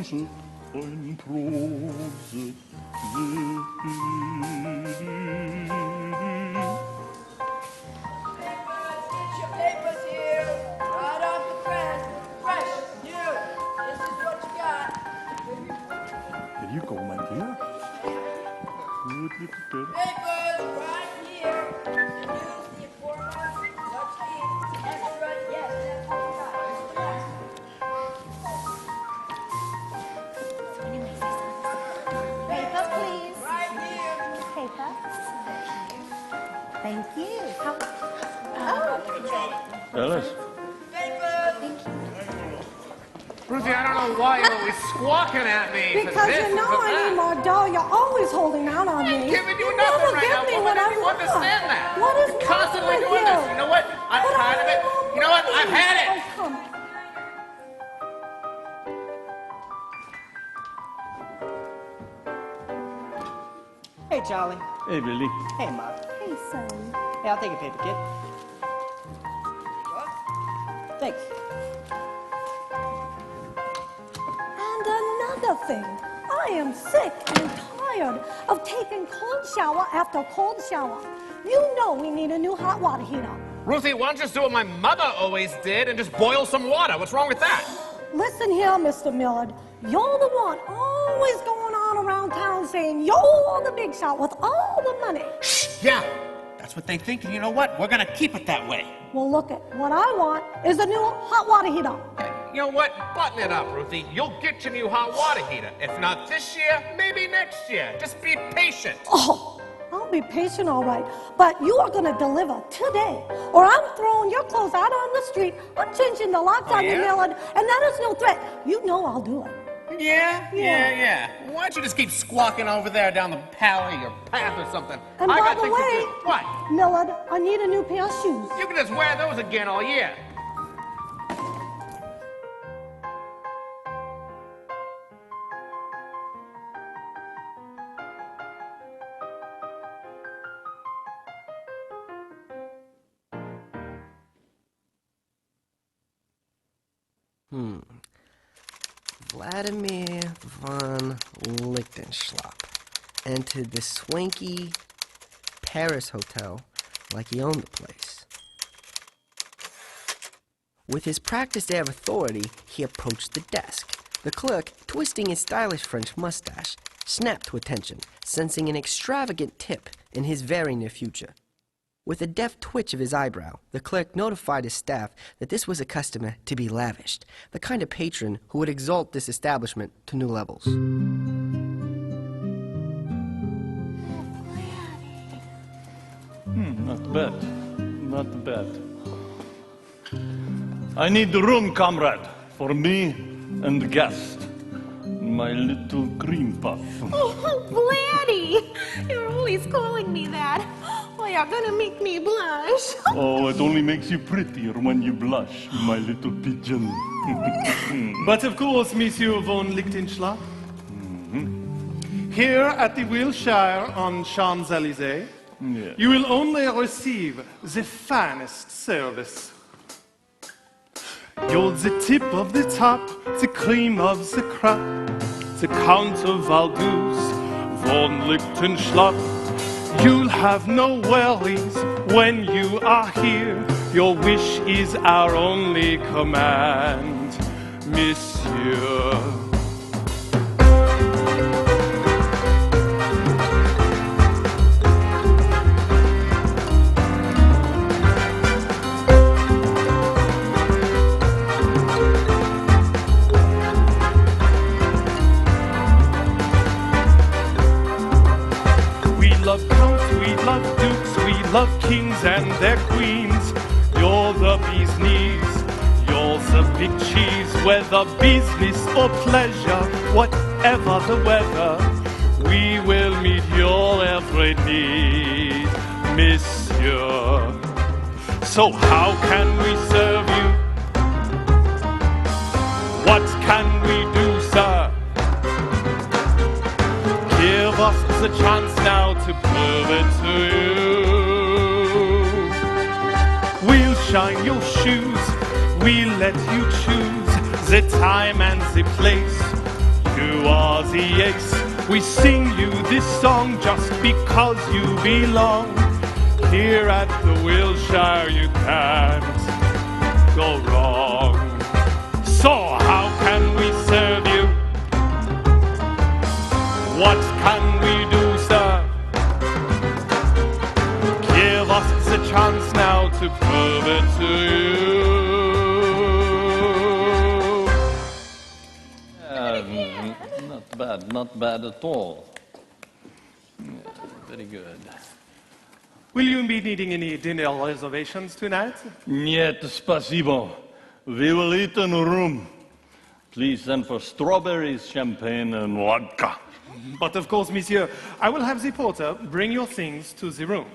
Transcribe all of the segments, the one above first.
Rose, ein Rose. Here you go, my dear. Good little bit. Papers right here. The news, the informant, what's in, extra, yes, that's what we got. Paper, please. Right here. Paper. Thank you. Alice. Ruthie, I don't know why you're always squawking at me. Because you know I need more dough. You're always holding out on me. I'm giving you You nothing never right give now, me woman. what I You want. understand that? What is You're wrong constantly with doing you? this. You know what? I'm But tired of it. You know what? I've had it. Oh, come. Hey, Charlie. Hey, Billy. Hey, Mark. Hey, son. Hey, I'll take a paper, kid. Thanks. And another thing. I am sick and tired of taking cold shower after cold shower. You know we need a new hot water heater. Ruthie, why don't you just do what my mother always did and just boil some water? What's wrong with that? Listen here, Mr. Millard. You're the one always going on around town saying you're the big shot with all the money. Yeah, that's what they think, and you know what? We're gonna keep it that way. Well, look at what I want is a new hot water heater. You know what? Button it up, Ruthie. You'll get your new hot water heater. If not this year, maybe next year. Just be patient. Oh, I'll be patient, all right. But you are going to deliver today, or I'm throwing your clothes out on the street. I'm changing the locks on yeah? your Millard, and that is no threat. You know I'll do it. Yeah. Why don't you just keep squawking over there down the alley or path or something? And I by got the things to way, do. What? Millard, I need a new pair of shoes. You can just wear those again all year. Vladimir von Lichtenschlop entered the swanky Paris hotel like he owned the place. With his practiced air of authority, he approached the desk. The clerk, twisting his stylish French mustache, snapped to attention, sensing an extravagant tip in his very near future. With a deft twitch of his eyebrow, the clerk notified his staff that this was a customer to be lavished, the kind of patron who would exalt this establishment to new levels. Not bad. Not bad. I need the room, comrade, for me and the guest. My little cream puff. Oh, Vladdy! You're always calling me that. Oh, you're gonna make me blush. Oh, it only makes you prettier when you blush, my little pigeon. But of course, Monsieur von Lichtenschlop. Here at the Wilshire on Champs-Élysées, Yeah. you will only receive the finest service. You're the tip of the top, the cream of the crop, the Count of Valdez, von Lichtenschlop. You'll have no worries when you are here. Your wish is our only command, Monsieur. We love counts, we love dukes, we love kings and their queens. You're the bee's knees, you're the big cheese. Whether business or pleasure, whatever the weather, we will meet your every need, Monsieur. So how can we serve you? What can we do, sir? Give us the chance now to prove it to you. We'll shine your shoes, we'll let you choose the time and the place. You are the ace. We sing you this song just because you belong. Here at the Wilshire you can't go wrong. So how can we serve you? What can we do, sir? Give us a chance now to prove it to you. Not bad at all. Yeah, very good. Will you be needing any dinner reservations tonight? Niet spasibo. We will eat in a room. Please send for strawberries, champagne, and vodka. But of course, monsieur, I will have the porter bring your things to the room.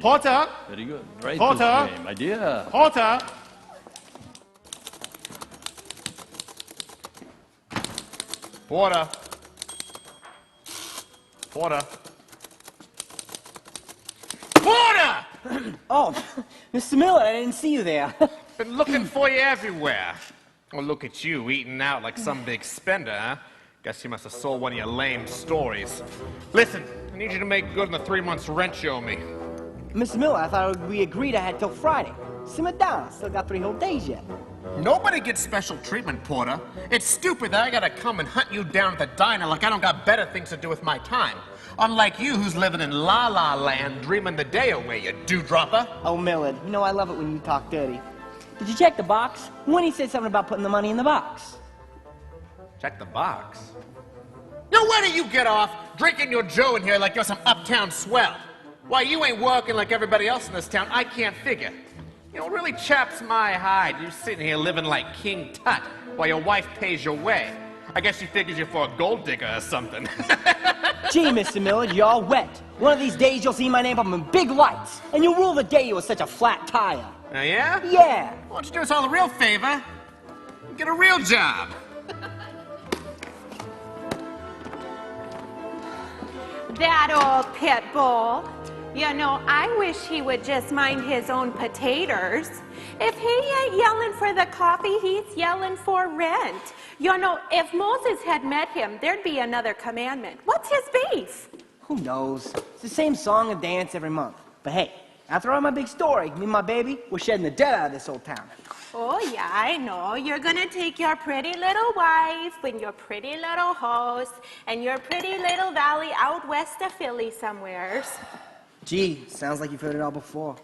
Porter! Very good. Right Porter! this way, my dear. Porter! Porter. Porter. Porter! Oh, Mr. Miller, I didn't see you there. Been looking for you everywhere. Well, look at you, eating out like some big spender, huh? Guess you must have sold one of your lame stories. Listen, I need you to make good on the 3 months rent you owe me. Mr. Miller, I thought we agreed I had till Friday. Simmer down, still got 3 whole days yet. Nobody gets special treatment, Porter. It's stupid that I gotta come and hunt you down at the diner like I don't got better things to do with my time. Unlike you, who's living in La La Land, dreaming the day away, you dewdropper. Oh, Millard, you know I love it when you talk dirty. Did you check the box? Winnie said something about putting the money in the box. Check the box. Now, where do you get off drinking your Joe in here like you're some uptown swell? Why, you ain't working like everybody else in this town, I can't figure. You know, it really chaps my hide. You're sitting here living like King Tut while your wife pays your way. I guess she figures you're for a gold digger or something. Gee, Mr. Millard, you're all wet. One of these days you'll see my name up in big lights, and you'll rule the day you were such a flat tire. Oh, yeah? Yeah. Why don't you do us all a real favor? Get a real job. That old pit bull. You know, I wish he would just mind his own potatoes. If he ain't yelling for the coffee, he's yelling for rent. You know, if Moses had met him, there'd be another commandment. What's his beef? Who knows? It's the same song and dance every month. But hey, after all my big story, me and my baby, we're shedding the dirt out of this old town. Oh, yeah, I know. You're gonna take your pretty little wife and your pretty little house and your pretty little valley out west of Philly somewheres. Gee, sounds like you've heard it all before.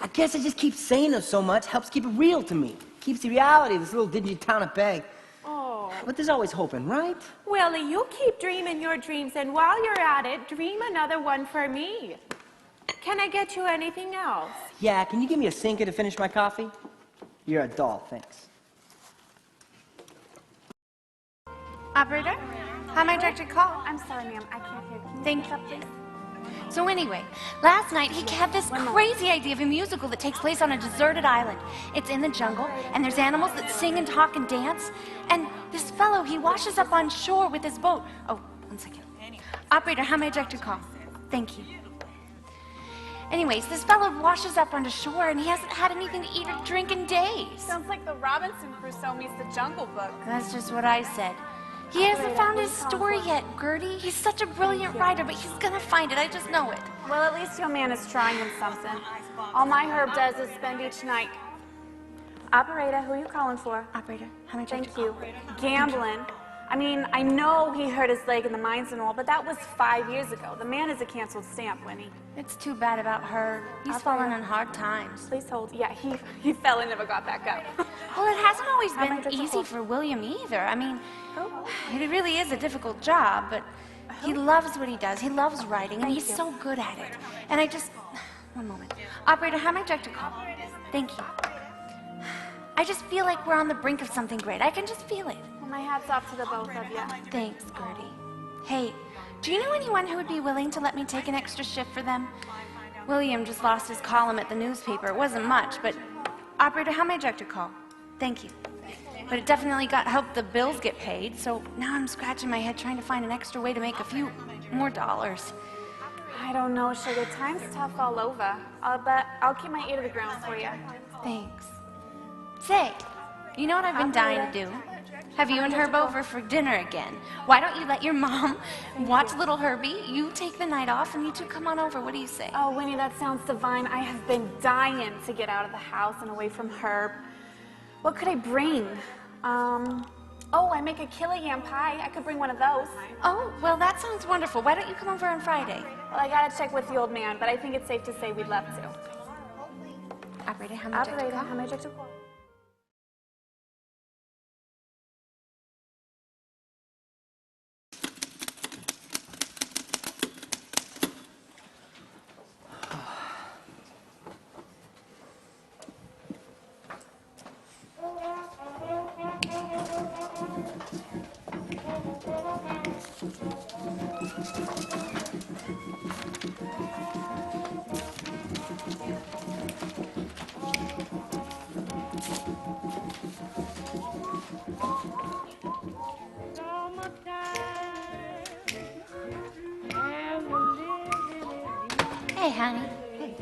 I guess I just keep saying it so much helps keep it real to me. Keeps the reality of this little dingy town at bay. Oh. But there's always hoping, right? Willie, you keep dreaming your dreams, and while you're at it, dream another one for me. Can I get you anything else? Yeah, can you give me a sinker to finish my coffee? You're a doll, thanks. Operator, how may I direct your call? I'm sorry, ma'am, I can't hear you. Thank you, please. So anyway, last night he had this crazy idea of a musical that takes place on a deserted island. It's in the jungle, and there's animals that sing and talk and dance. And this fellow, he washes up on shore with his boat. Oh, 1 second. Operator, how may I direct your call? Thank you. Anyways, this fellow washes up onto shore, and he hasn't had anything to eat or drink in days. Sounds like the Robinson Crusoe meets the Jungle Book. That's just what I said. He hasn't found his story yet, Gertie. He's such a brilliant writer, but he's gonna find it. I just know it. Well, at least your man is trying him something. All my herb does is spend each night. Operator, who are you calling for? Operator, how much? Thank you. Gambling. I mean, I know he hurt his leg in the mines and all, but that was 5 years ago. The man is a canceled stamp, Winnie. It's too bad about her. He's fallen on hard times. Please hold. Yeah, he fell and never got back up. Well, it hasn't always been easy for William either. I mean, it really is a difficult job, but he loves what he does. He loves writing, and he's so good at it. And I just... One moment. Operator, how may I direct a call? Thank you. I just feel like we're on the brink of something great. I can just feel it. Well, my hat's off to the both of you. Thanks, Gertie. Hey, do you know anyone who would be willing to let me take an extra shift for them? William just lost his column at the newspaper. It wasn't much, but... Operator, how may I direct a call? Thank you. But it definitely helped the bills get paid, so now I'm scratching my head trying to find an extra way to make a few more dollars. I don't know, sugar. Time's tough all over. I'll keep my ear to the ground for you. Thanks. Say, you know what I've been dying to do? have you and Herb over for dinner again. Why don't you let your mom watch little Herbie? You take the night off and you two come on over. What do you say? Oh, Winnie, that sounds divine. I have been dying to get out of the house and away from Herb. What could I bring? Oh, I make a killer yam pie. I could bring one of those. Oh, well, that sounds wonderful. Why don't you come over on Friday? Well, I gotta check with the old man, but I think it's safe to say we'd love to. Operator, how much Operator, how much to call? Hey, honey. Hey,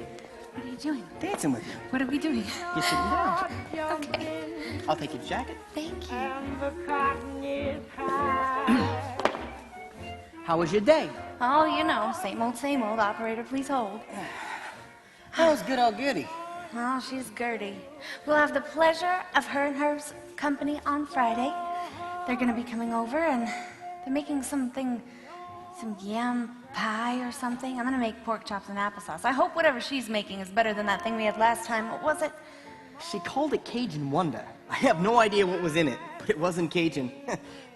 what are you doing? Dancing with you. What are we doing? You're sitting down. Okay. I'll take your jacket. Thank you. How was your day? Oh, you know, same old, operator, please hold. How's good old Goody? Oh, she's Gertie. We'll have the pleasure of her and Herb's company on Friday. They're gonna be coming over and they're making some yam pie or something. I'm gonna make pork chops and applesauce. I hope whatever she's making is better than that thing we had last time. What was it? She called it Cajun Wonder. I have no idea what was in it, but it wasn't Cajun,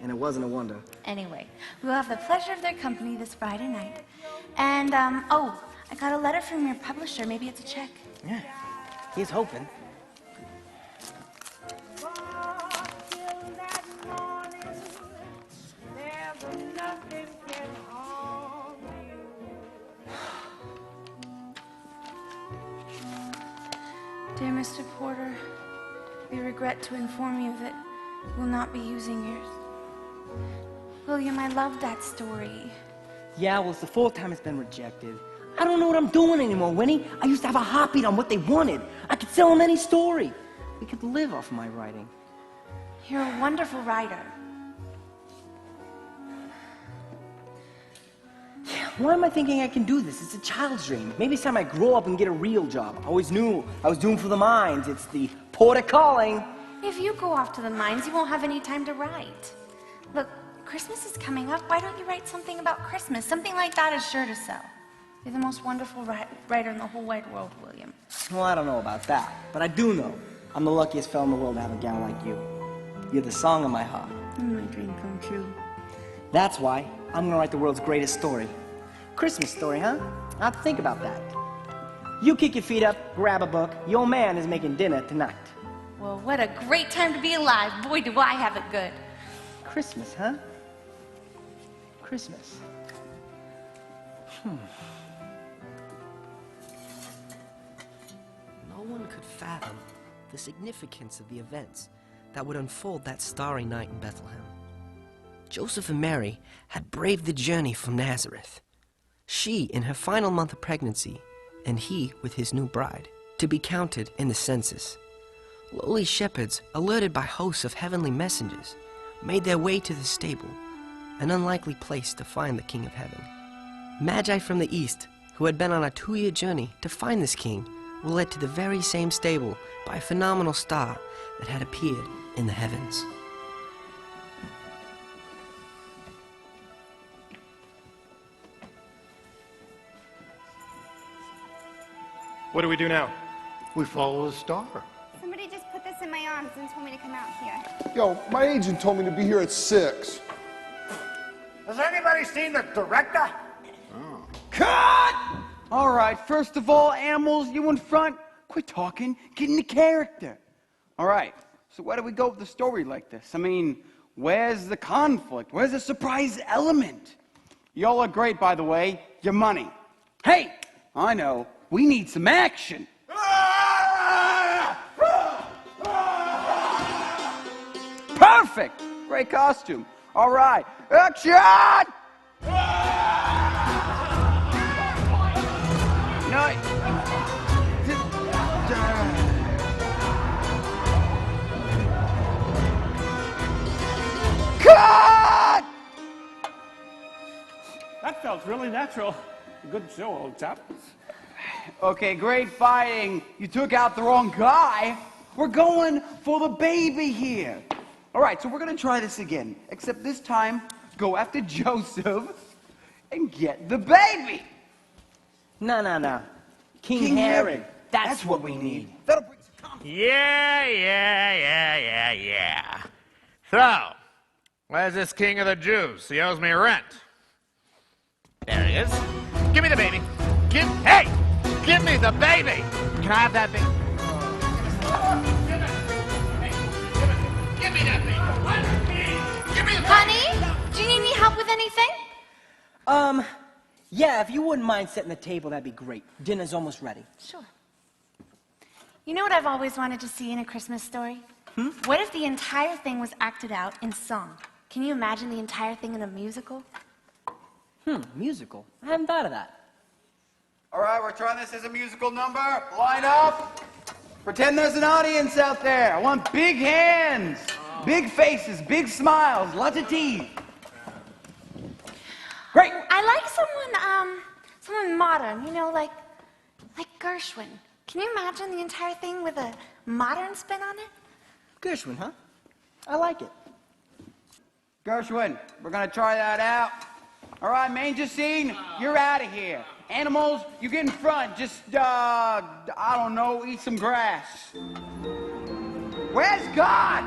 and it wasn't a wonder. Anyway, we'll have the pleasure of their company this Friday night. And, oh, I got a letter from your publisher. Maybe it's a check. Yeah, he's hoping. Dear Mr. Porter, we regret to inform you that we'll not be using yours. William, I love that story. Yeah, well, it's the fourth time it's been rejected. I don't know what I'm doing anymore, Winnie. I used to have a heartbeat on what they wanted. I could sell them any story. We could live off my writing. You're a wonderful writer. Why am I thinking I can do this? It's a child's dream. Maybe it's time I grow up and get a real job. I always knew I was doomed for the mines. It's the Porter calling. If you go off to the mines, you won't have any time to write. Look, Christmas is coming up. Why don't you write something about Christmas? Something like that is sure to sell. You're the most wonderful writer in the whole wide world, William. Well, I don't know about that, but I do know I'm the luckiest fellow in the world to have a gal like you. You're the song of my heart. My dream come true. That's why I'm gonna write the world's greatest story. Christmas story, huh? I'll have to think about that. You kick your feet up, grab a book. Your man is making dinner tonight. Well, what a great time to be alive. Boy, do I have it good. Christmas, huh? Christmas. No one could fathom the significance of the events that would unfold that starry night in Bethlehem. Joseph and Mary had braved the journey from Nazareth. She in her final month of pregnancy, and he with his new bride, to be counted in the census. Lowly shepherds, alerted by hosts of heavenly messengers, made their way to the stable, an unlikely place to find the King of Heaven. Magi from the east, who had been on a 2-year journey to find this king, were led to the very same stable by a phenomenal star that had appeared in the heavens. What do we do now? We follow the star. Somebody just put this in my arms and told me to come out here. Yo, my agent told me to be here at 6. Has anybody seen the director? Cut! All right, first of all, animals, you in front, quit talking, get into character. All right, so where do we go with the story like this? I mean, where's the conflict? Where's the surprise element? Y'all are great, by the way. Your money. Hey, I know, we need some action. Perfect! Great costume. All right, action! felt really natural. Good show, old chap. Okay, great fighting. You took out the wrong guy. We're going for the baby here. All right, so we're going to try this again. Except this time, go after Joseph and get the baby. No. King Herod. That's what we need. That'll bring some confidence. Yeah. So, where's this king of the Jews? He owes me rent. There he is. Give me the baby. Give me the baby. Can I have that baby? Give me that baby. Give me the baby. Honey, do you need any help with anything? Yeah, if you wouldn't mind setting the table, that'd be great. Dinner's almost ready. Sure. You know what I've always wanted to see in a Christmas story? What if the entire thing was acted out in song? Can you imagine the entire thing in a musical? Musical? I hadn't thought of that. All right, we're trying this as a musical number. Line up. Pretend there's an audience out there. I want big hands, big faces, big smiles, lots of teeth. Great. I like someone modern, you know, like Gershwin. Can you imagine the entire thing with a modern spin on it? Gershwin, huh? I like it. Gershwin, we're gonna try that out. All right, manger scene, you're out of here. Animals, you get in front. Just, I don't know, eat some grass. Where's God?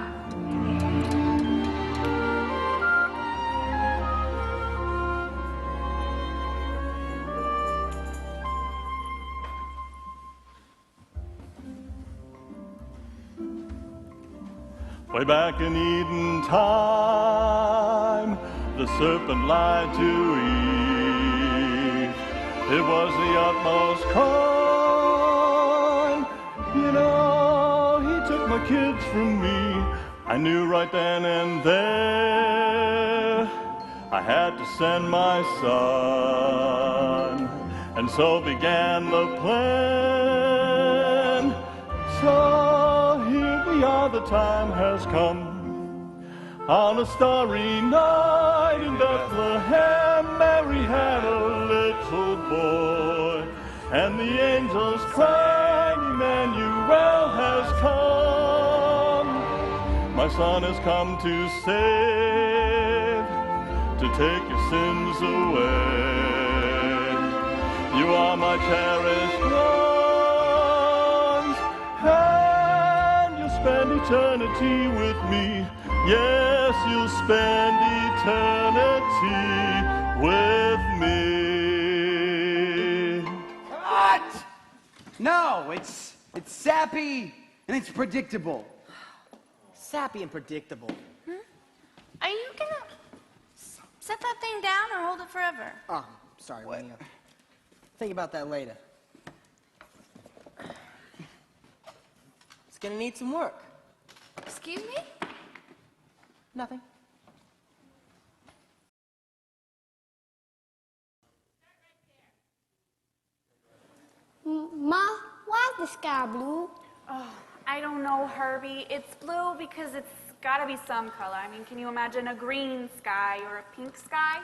Way back in Eden time, the serpent lied to Eve. It was the utmost crime. You know, he took my kids from me. I knew right then and there I had to send my son. And so began the plan. So here we are, the time has come. On a starry night in Bethlehem, Mary had a little boy, and the angels cried, Emmanuel has come. My son has come to save, to take your sins away. You are my cherished ones, and you'll spend eternity with me. Yes, you'll spend eternity with me. What? No, it's sappy and it's predictable. Sappy and predictable. Are you gonna set that thing down or hold it forever? Oh, sorry, Winnie. Think about that later. It's gonna need some work. Excuse me? Nothing. Ma, why is the sky blue? Oh, I don't know, Herbie. It's blue because it's gotta be some color. I mean, can you imagine a green sky or a pink sky?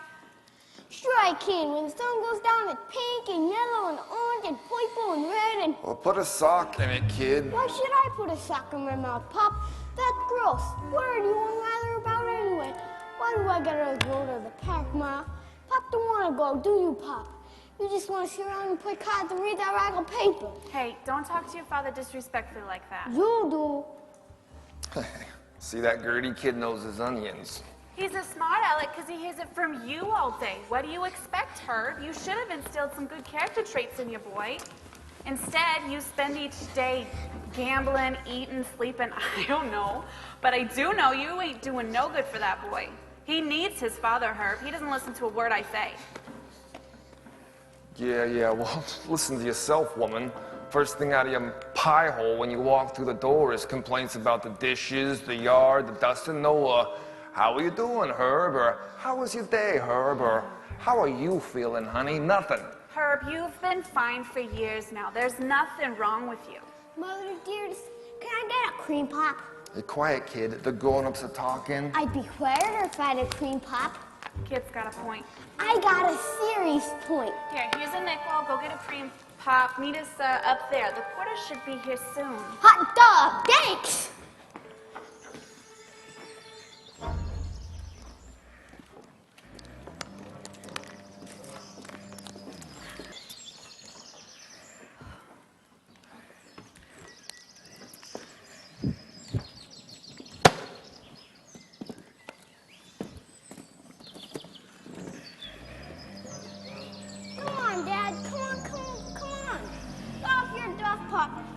Sure I can. When the sun goes down, it's pink and yellow and orange and purple and red and... Well, put a sock in it, kid. Why should I put a sock in my mouth, Pop? That's gross. What are you and Rather about anyway? Why do I gotta go to the park, Ma? Pop don't wanna go, do you, Pop? You just wanna sit around and play cards and read that rag of paper. Hey, don't talk to your father disrespectfully like that. You do. See, that Gertie kid knows his onions. He's a smart aleck because he hears it from you all day. What do you expect, Herb? You should have instilled some good character traits in your boy. Instead, you spend each day gambling, eating, sleeping, I don't know. But I do know you ain't doing no good for that boy. He needs his father, Herb. He doesn't listen to a word I say. Yeah, well, listen to yourself, woman. First thing out of your pie hole when you walk through the door is complaints about the dishes, the yard, the dust, and Noah. How are you doing, Herb? Or how was your day, Herb? Or how are you feeling, honey? Nothing. Herb, you've been fine for years now. There's nothing wrong with you. Mother dearest, can I get a cream pop? Hey, quiet, kid. The grown-ups are talking. I'd be quieter if I had a cream pop. Kid's got a point. I got a serious point. Here, here's a nickel. Go get a cream pop. Meet us up there. The porter should be here soon. Hot dog, thanks.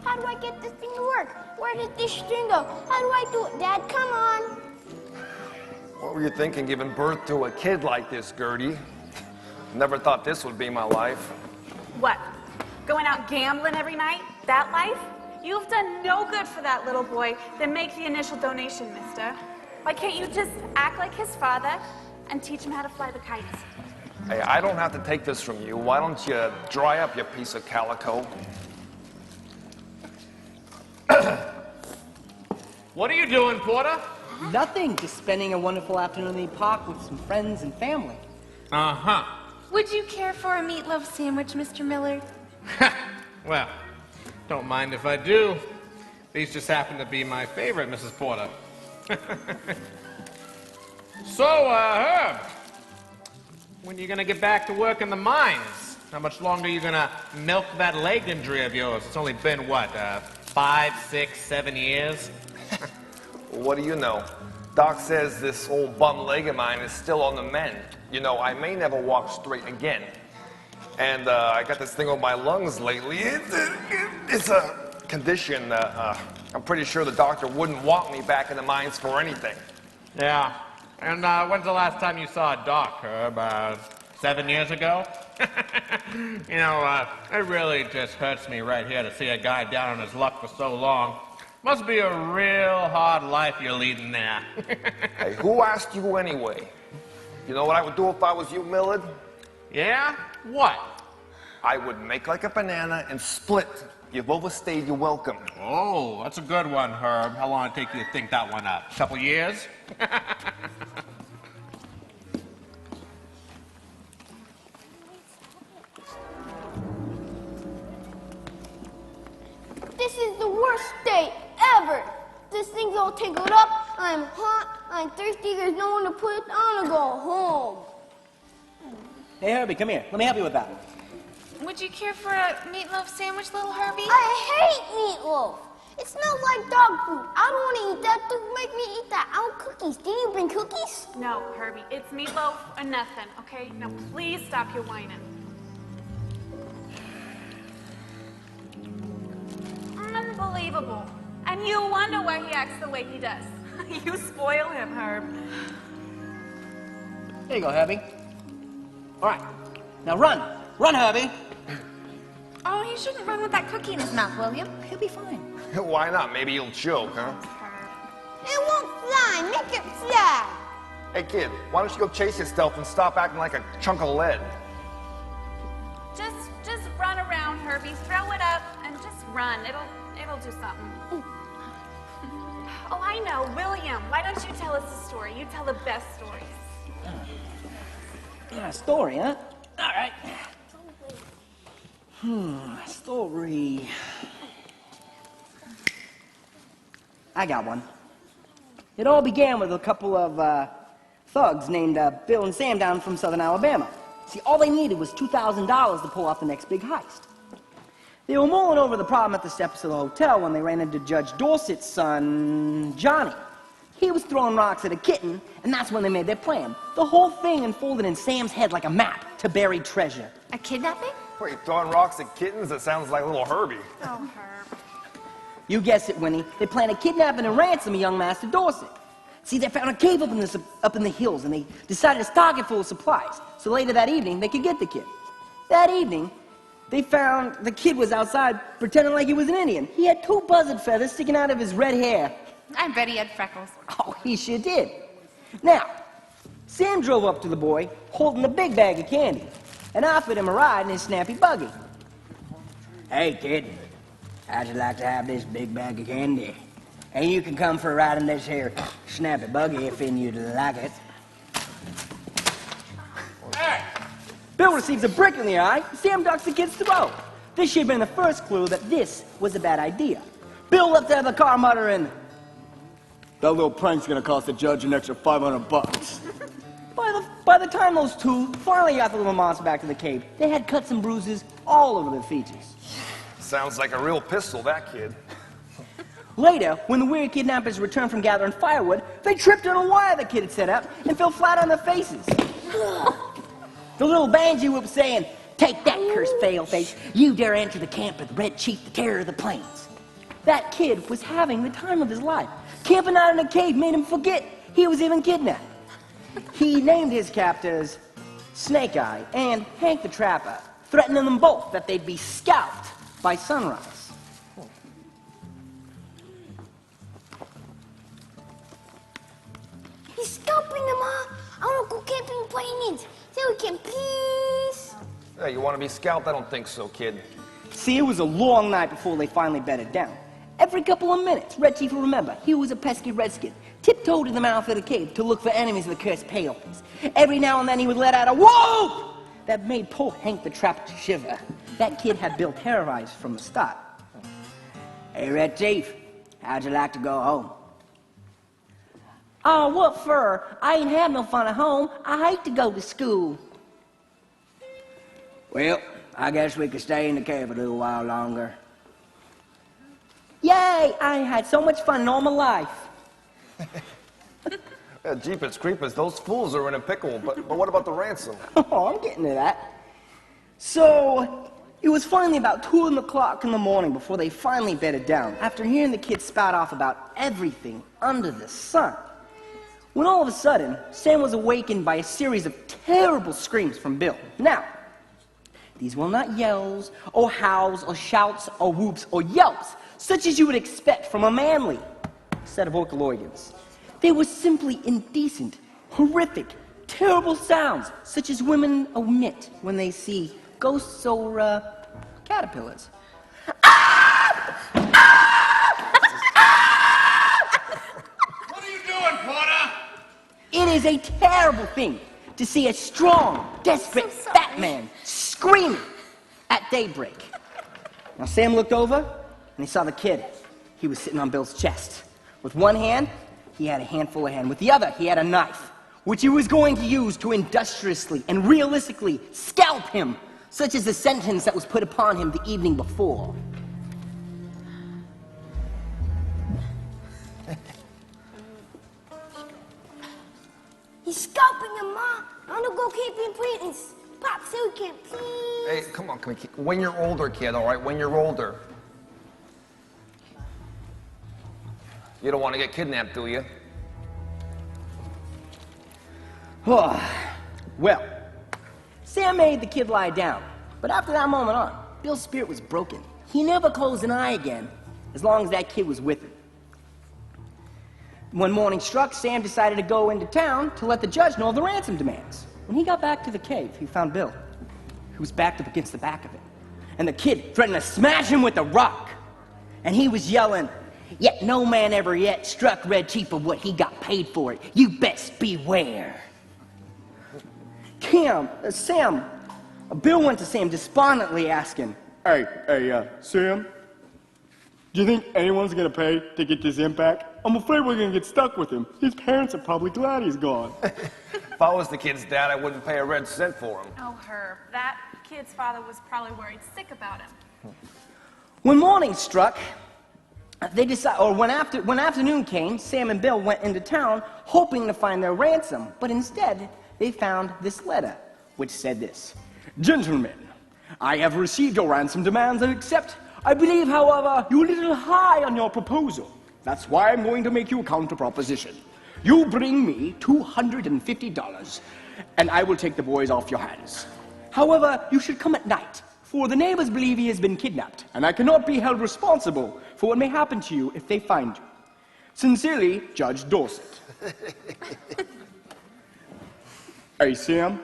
How do I get this thing to work? Where did this string go? How do I do it? Dad, come on. What were you thinking giving birth to a kid like this, Gertie? Never thought this would be my life. What? Going out gambling every night? That life? You've done no good for that little boy. Then make the initial donation, mister. Why can't you just act like his father and teach him how to fly the kites? Hey, I don't have to take this from you. Why don't you dry up, you piece of calico? What are you doing, Porter? Nothing, just spending a wonderful afternoon in the park with some friends and family. Uh-huh. Would you care for a meatloaf sandwich, Mr. Millard? Well, don't mind if I do. These just happen to be my favorite, Mrs. Porter. So, Herb, when are you gonna get back to work in the mines? How much longer are you gonna milk that leg injury of yours? It's only been, what, 5, 6, 7 years? What do you know? Doc says this old bum leg of mine is still on the mend. You know, I may never walk straight again. And I got this thing on my lungs lately. It's a condition I'm pretty sure the doctor wouldn't want me back in the mines for anything. Yeah. And when's the last time you saw a doc, Herb? 7 years ago? You know, it really just hurts me right here to see a guy down on his luck for so long. Must be a real hard life you're leading there. Hey, who asked you anyway? You know what I would do if I was you, Millard? Yeah? What? I would make like a banana and split. You've overstayed your welcome. Oh, that's a good one, Herb. How long did it take you to think that one up? A couple years? This is the worst day ever. This thing's all tangled up. I'm hot. I'm thirsty. There's no one to put it on or go home. Hey, Herbie, come here. Let me help you with that. Would you care for a meatloaf sandwich, little Herbie? I hate meatloaf. It smells like dog food. I don't want to eat that. Don't make me eat that. I want cookies. Did you bring cookies? No, Herbie. It's meatloaf or nothing, okay? Now please stop your whining. Unbelievable. And you wonder why he acts the way he does. You spoil him, Herb. There you go, Herbie. All right. Now run. Run, Herbie. Oh, he shouldn't run with that cookie in his mouth, William. He'll be fine. Why not? Maybe he'll choke, huh? It won't fly. Make it fly. Hey, kid, why don't you go chase yourself and stop acting like a chunk of lead? Just run around, Herbie. Throw it up and just run. It'll do something. Oh, I know. William, why don't you tell us a story? You tell the best stories. Yeah, story, huh? All right. Story. I got one. It all began with a couple of thugs named Bill and Sam down from southern Alabama. See, all they needed was $2,000 to pull off the next big heist. They were mulling over the problem at the steps of the hotel when they ran into Judge Dorset's son, Johnny. He was throwing rocks at a kitten, and that's when they made their plan. The whole thing unfolded in Sam's head like a map to buried treasure. A kidnapping? Wait, throwing rocks at kittens? That sounds like little Herbie. Oh, Herb. You guessed it, Winnie. They planned a kidnapping and ransom of young Master Dorset. See, they found a cave up in the hills, and they decided to stock it full of supplies, so later that evening they could get the kid. That evening, they found the kid was outside pretending like he was an Indian. He had 2 buzzard feathers sticking out of his red hair. I bet he had freckles. Oh, he sure did. Now, Sam drove up to the boy holding a big bag of candy and offered him a ride in his snappy buggy. Hey, kid, how'd you like to have this big bag of candy? And you can come for a ride in this here snappy buggy if you'd like it. Bill receives a brick in the eye. Sam ducks the kid's throat. This should have been the first clue that this was a bad idea. Bill left out of the car muttering, "That little prank's gonna cost the judge an extra $500. By the time those two finally got the little monster back to the cave, they had cuts and bruises all over their features. Sounds like a real pistol, that kid. Later, when the weird kidnappers returned from gathering firewood, they tripped on a wire the kid had set up and fell flat on their faces. The little banshee was saying, "Take that, cursed paleface. You dare enter the camp of the Red Chief, the terror of the plains." That kid was having the time of his life. Camping out in a cave made him forget he was even kidnapped. He named his captors Snake Eye and Hank the Trapper, threatening them both that they'd be scalped by sunrise. He's scalping them all. I want to go camping in Plains. So we can please. Hey, you want to be scalped? I don't think so, kid. See, it was a long night before they finally bedded down. Every couple of minutes, Red Chief will remember he was a pesky redskin, tiptoed to the mouth of the cave to look for enemies of the cursed paleface. Every now and then he would let out a whoop that made poor Hank the Trapper shiver. That kid had Bill terrorized from the start. "Hey, Red Chief, how'd you like to go home?" "Oh, what for? I ain't had no fun at home. I hate to go to school." Well, I guess we could stay in the cave a little while longer. Yay! I ain't had so much fun in all my life. Yeah, Jeepers Creepers, those fools are in a pickle, but what about the ransom? Oh, I'm getting to that. So, it was finally about 2 o'clock in the morning before they finally bedded down, after hearing the kids spout off about everything under the sun. When all of a sudden, Sam was awakened by a series of terrible screams from Bill. Now, these were not yells, or howls, or shouts, or whoops, or yelps, such as you would expect from a manly set of Vocaloidans. They were simply indecent, horrific, terrible sounds, such as women emit when they see ghosts or, caterpillars. What are you doing, Porter? It is a terrible thing to see a strong, desperate fat man screaming at daybreak. Now Sam looked over and he saw the kid. He was sitting on Bill's chest. With one hand, he had a handful of hand. With the other, he had a knife, which he was going to use to industriously and realistically scalp him, such as the sentence that was put upon him the evening before. He's scalping him, Ma. I want to go camping Plains. Pop, so we can please. Hey, come on, kid. When you're older, kid, all right? When you're older. You don't want to get kidnapped, do you? Well, Sam made the kid lie down, but after that moment on, Bill's spirit was broken. He never closed an eye again, as long as that kid was with him. When morning struck, Sam decided to go into town to let the judge know of the ransom demands. When he got back to the cave, he found Bill, who was backed up against the back of it, and the kid threatened to smash him with a rock. And he was yelling, "Yet no man ever yet struck Red Chief for what he got paid for it. You best beware." Bill went to Sam despondently asking, Hey, Sam, do you think anyone's gonna pay to get this imp back? I'm afraid we're gonna get stuck with him. His parents are probably glad he's gone. If I was the kid's dad, I wouldn't pay a red cent for him. Oh, Herb, that kid's father was probably worried sick about him. When morning struck, when afternoon came, Sam and Bill went into town hoping to find their ransom, but instead they found this letter, which said this: Gentlemen, I have received your ransom demands and accept. I believe, however, you're a little high on your proposal. That's why I'm going to make you a counter proposition. You bring me $250, and I will take the boys off your hands. However, you should come at night, for the neighbors believe he has been kidnapped, and I cannot be held responsible for what may happen to you if they find you. Sincerely, Judge Dorset. Hey, Sam,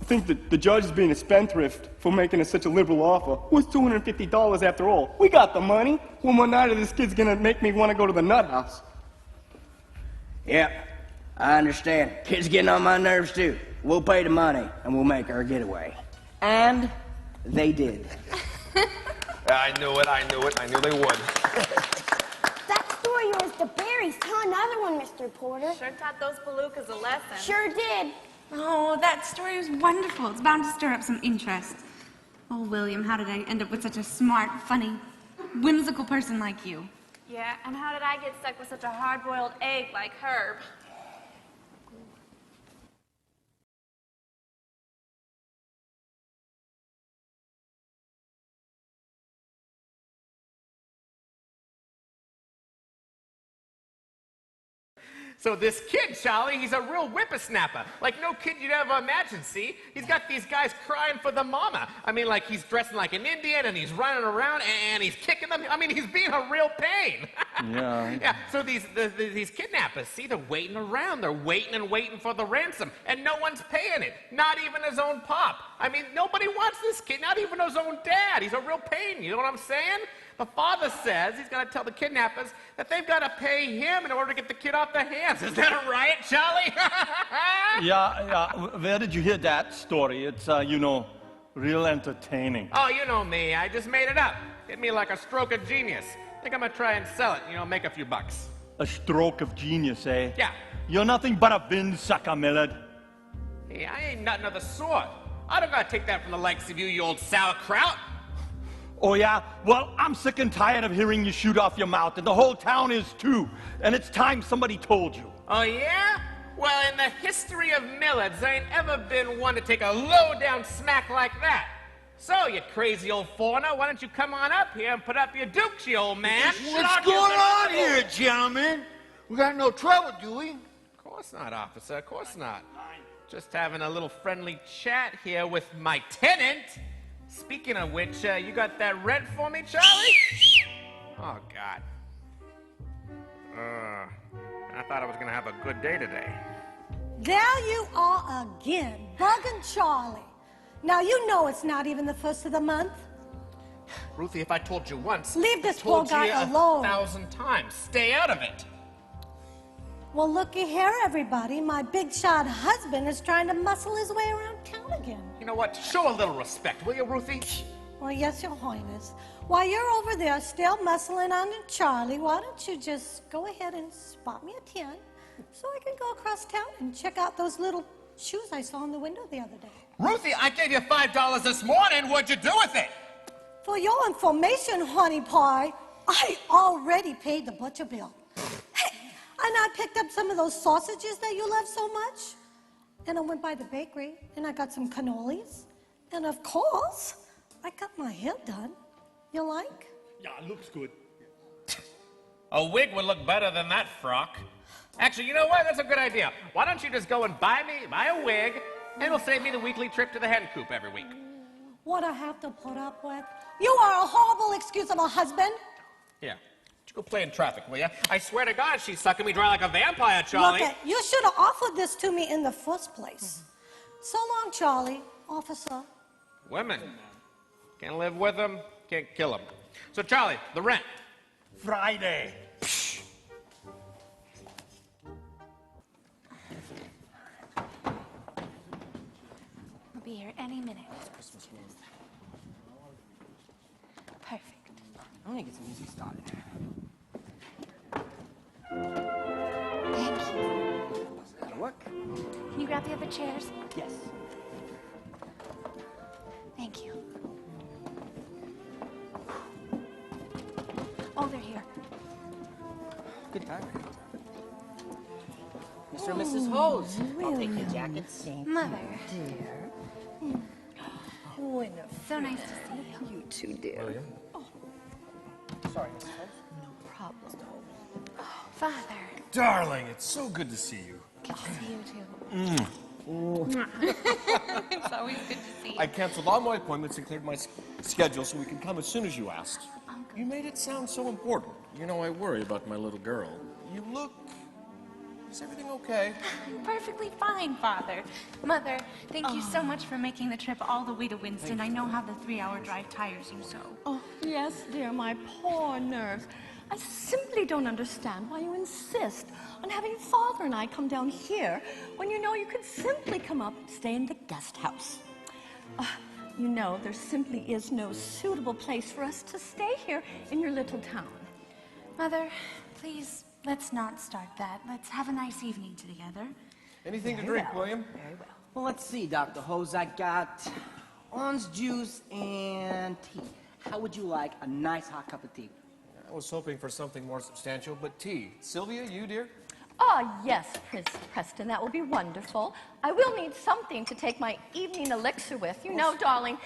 I think that the judge is being a spendthrift for making us such a liberal offer. What's $250 after all? We got the money. One more night of this kid's gonna make me want to go to the nut house. "Yep, I understand. Kid's getting on my nerves too. We'll pay the money, and we'll make our getaway. And they did. I knew it, I knew it. I knew they would. That story was the berries. Tell another one, Mr. Porter. Sure taught those palookas a lesson. Sure did. Oh, that story was wonderful. It's bound to stir up some interest. Oh, William, how did I end up with such a smart, funny, whimsical person like you? Yeah, and how did I get stuck with such a hard-boiled egg like Herb? So this kid, Charlie, he's a real whippersnapper. Like no kid you'd ever imagine, see? He's got these guys crying for the mama. I mean, like he's dressing like an Indian and he's running around and he's kicking them. I mean, he's being a real pain. Yeah. Yeah, so these kidnappers, see, they're waiting around. They're waiting and waiting for the ransom, and no one's paying it. Not even his own pop. I mean, nobody wants this kid, not even his own dad. He's a real pain, you know what I'm saying? The father says he's got to tell the kidnappers that they've got to pay him in order to get the kid off their hands. Is that a riot, Charlie? Yeah. Where did you hear that story? It's, real entertaining. Oh, you know me. I just made it up. Hit me like a stroke of genius. Think I'm going to try and sell it, make a few bucks. A stroke of genius, eh? Yeah. You're nothing but a bin sucker, Millard. Hey, I ain't nothing of the sort. I don't got to take that from the likes of you, you old sauerkraut. Oh, yeah? Well, I'm sick and tired of hearing you shoot off your mouth, and the whole town is too. And it's time somebody told you. Oh, yeah? Well, in the history of Millards, there ain't ever been one to take a low-down smack like that. So, you crazy old foreigner, why don't you come on up here and put up your dukes, you old man? What's going on here, gentlemen? We got no trouble, do we? Of course not, officer, of course not. Just having a little friendly chat here with my tenant. Speaking of which, you got that rent for me, Charlie? Oh, God. I thought I was gonna have a good day today. There you are again, bugging Charlie. Now you know it's not even the first of the month. Ruthie, if I told you once, Leave this I told poor guy you alone. 1,000 times. Stay out of it. Well, looky here, everybody. My big shot husband is trying to muscle his way around town again. You know what? Show a little respect, will you, Ruthie? Well, yes, Your Highness. While you're over there still muscling on to Charlie, why don't you just go ahead and spot me a 10 so I can go across town and check out those little shoes I saw in the window the other day. Ruthie, I gave you $5 this morning. What'd you do with it? For your information, honey pie, I already paid the butcher bill. Hey, and I picked up some of those sausages that you love so much. And I went by the bakery, and I got some cannolis. And of course, I got my hair done. You like? Yeah, it looks good. A wig would look better than that frock. Actually, you know what? That's a good idea. Why don't you just go and buy a wig, and it'll save me the weekly trip to the hen coop every week. What I have to put up with? You are a horrible excuse of a husband. Yeah. You go play in traffic, will ya? I swear to God, she's sucking me dry like a vampire, Charlie. Look, you should have offered this to me in the first place. So long, Charlie, officer. Women. Can't live with them, can't kill them. So, Charlie, the rent. Friday. I'll be here any minute. Perfect. I'm gonna get some music started. Thank you. That'll work. Can you grab the other chairs? Yes. Thank you. Oh, they're here. Good time. Mr. and Mrs. Hose, I'll take your jackets. Mother. Dear. Wonderful. So nice to see you. You too, dear. William? Sorry, Mrs. Hose. No problem. Father. Darling, it's so good to see you. Good to see you, too. It's always good to see you. I canceled all my appointments and cleared my schedule so we can come as soon as you asked. You made it sound so important. You know, I worry about my little girl. You look... Is everything okay? I'm perfectly fine, Father. Mother, thank you so much for making the trip all the way to Winston. I know how the 3-hour drive tires you so. Oh, yes, dear, my poor nerves. I simply don't understand why you insist on having Father and I come down here when you know you could simply come up and stay in the guest house. You know, there simply is no suitable place for us to stay here in your little town. Mother, please, let's not start that. Let's have a nice evening together. Anything to Very drink, well. William? Very well. Well, let's see, Dr. Hose. I got orange juice and tea. How would you like a nice hot cup of tea? I was hoping for something more substantial, but tea. Sylvia, you, dear? Yes, Prince Preston, that will be wonderful. I will need something to take my evening elixir with. You know, darling,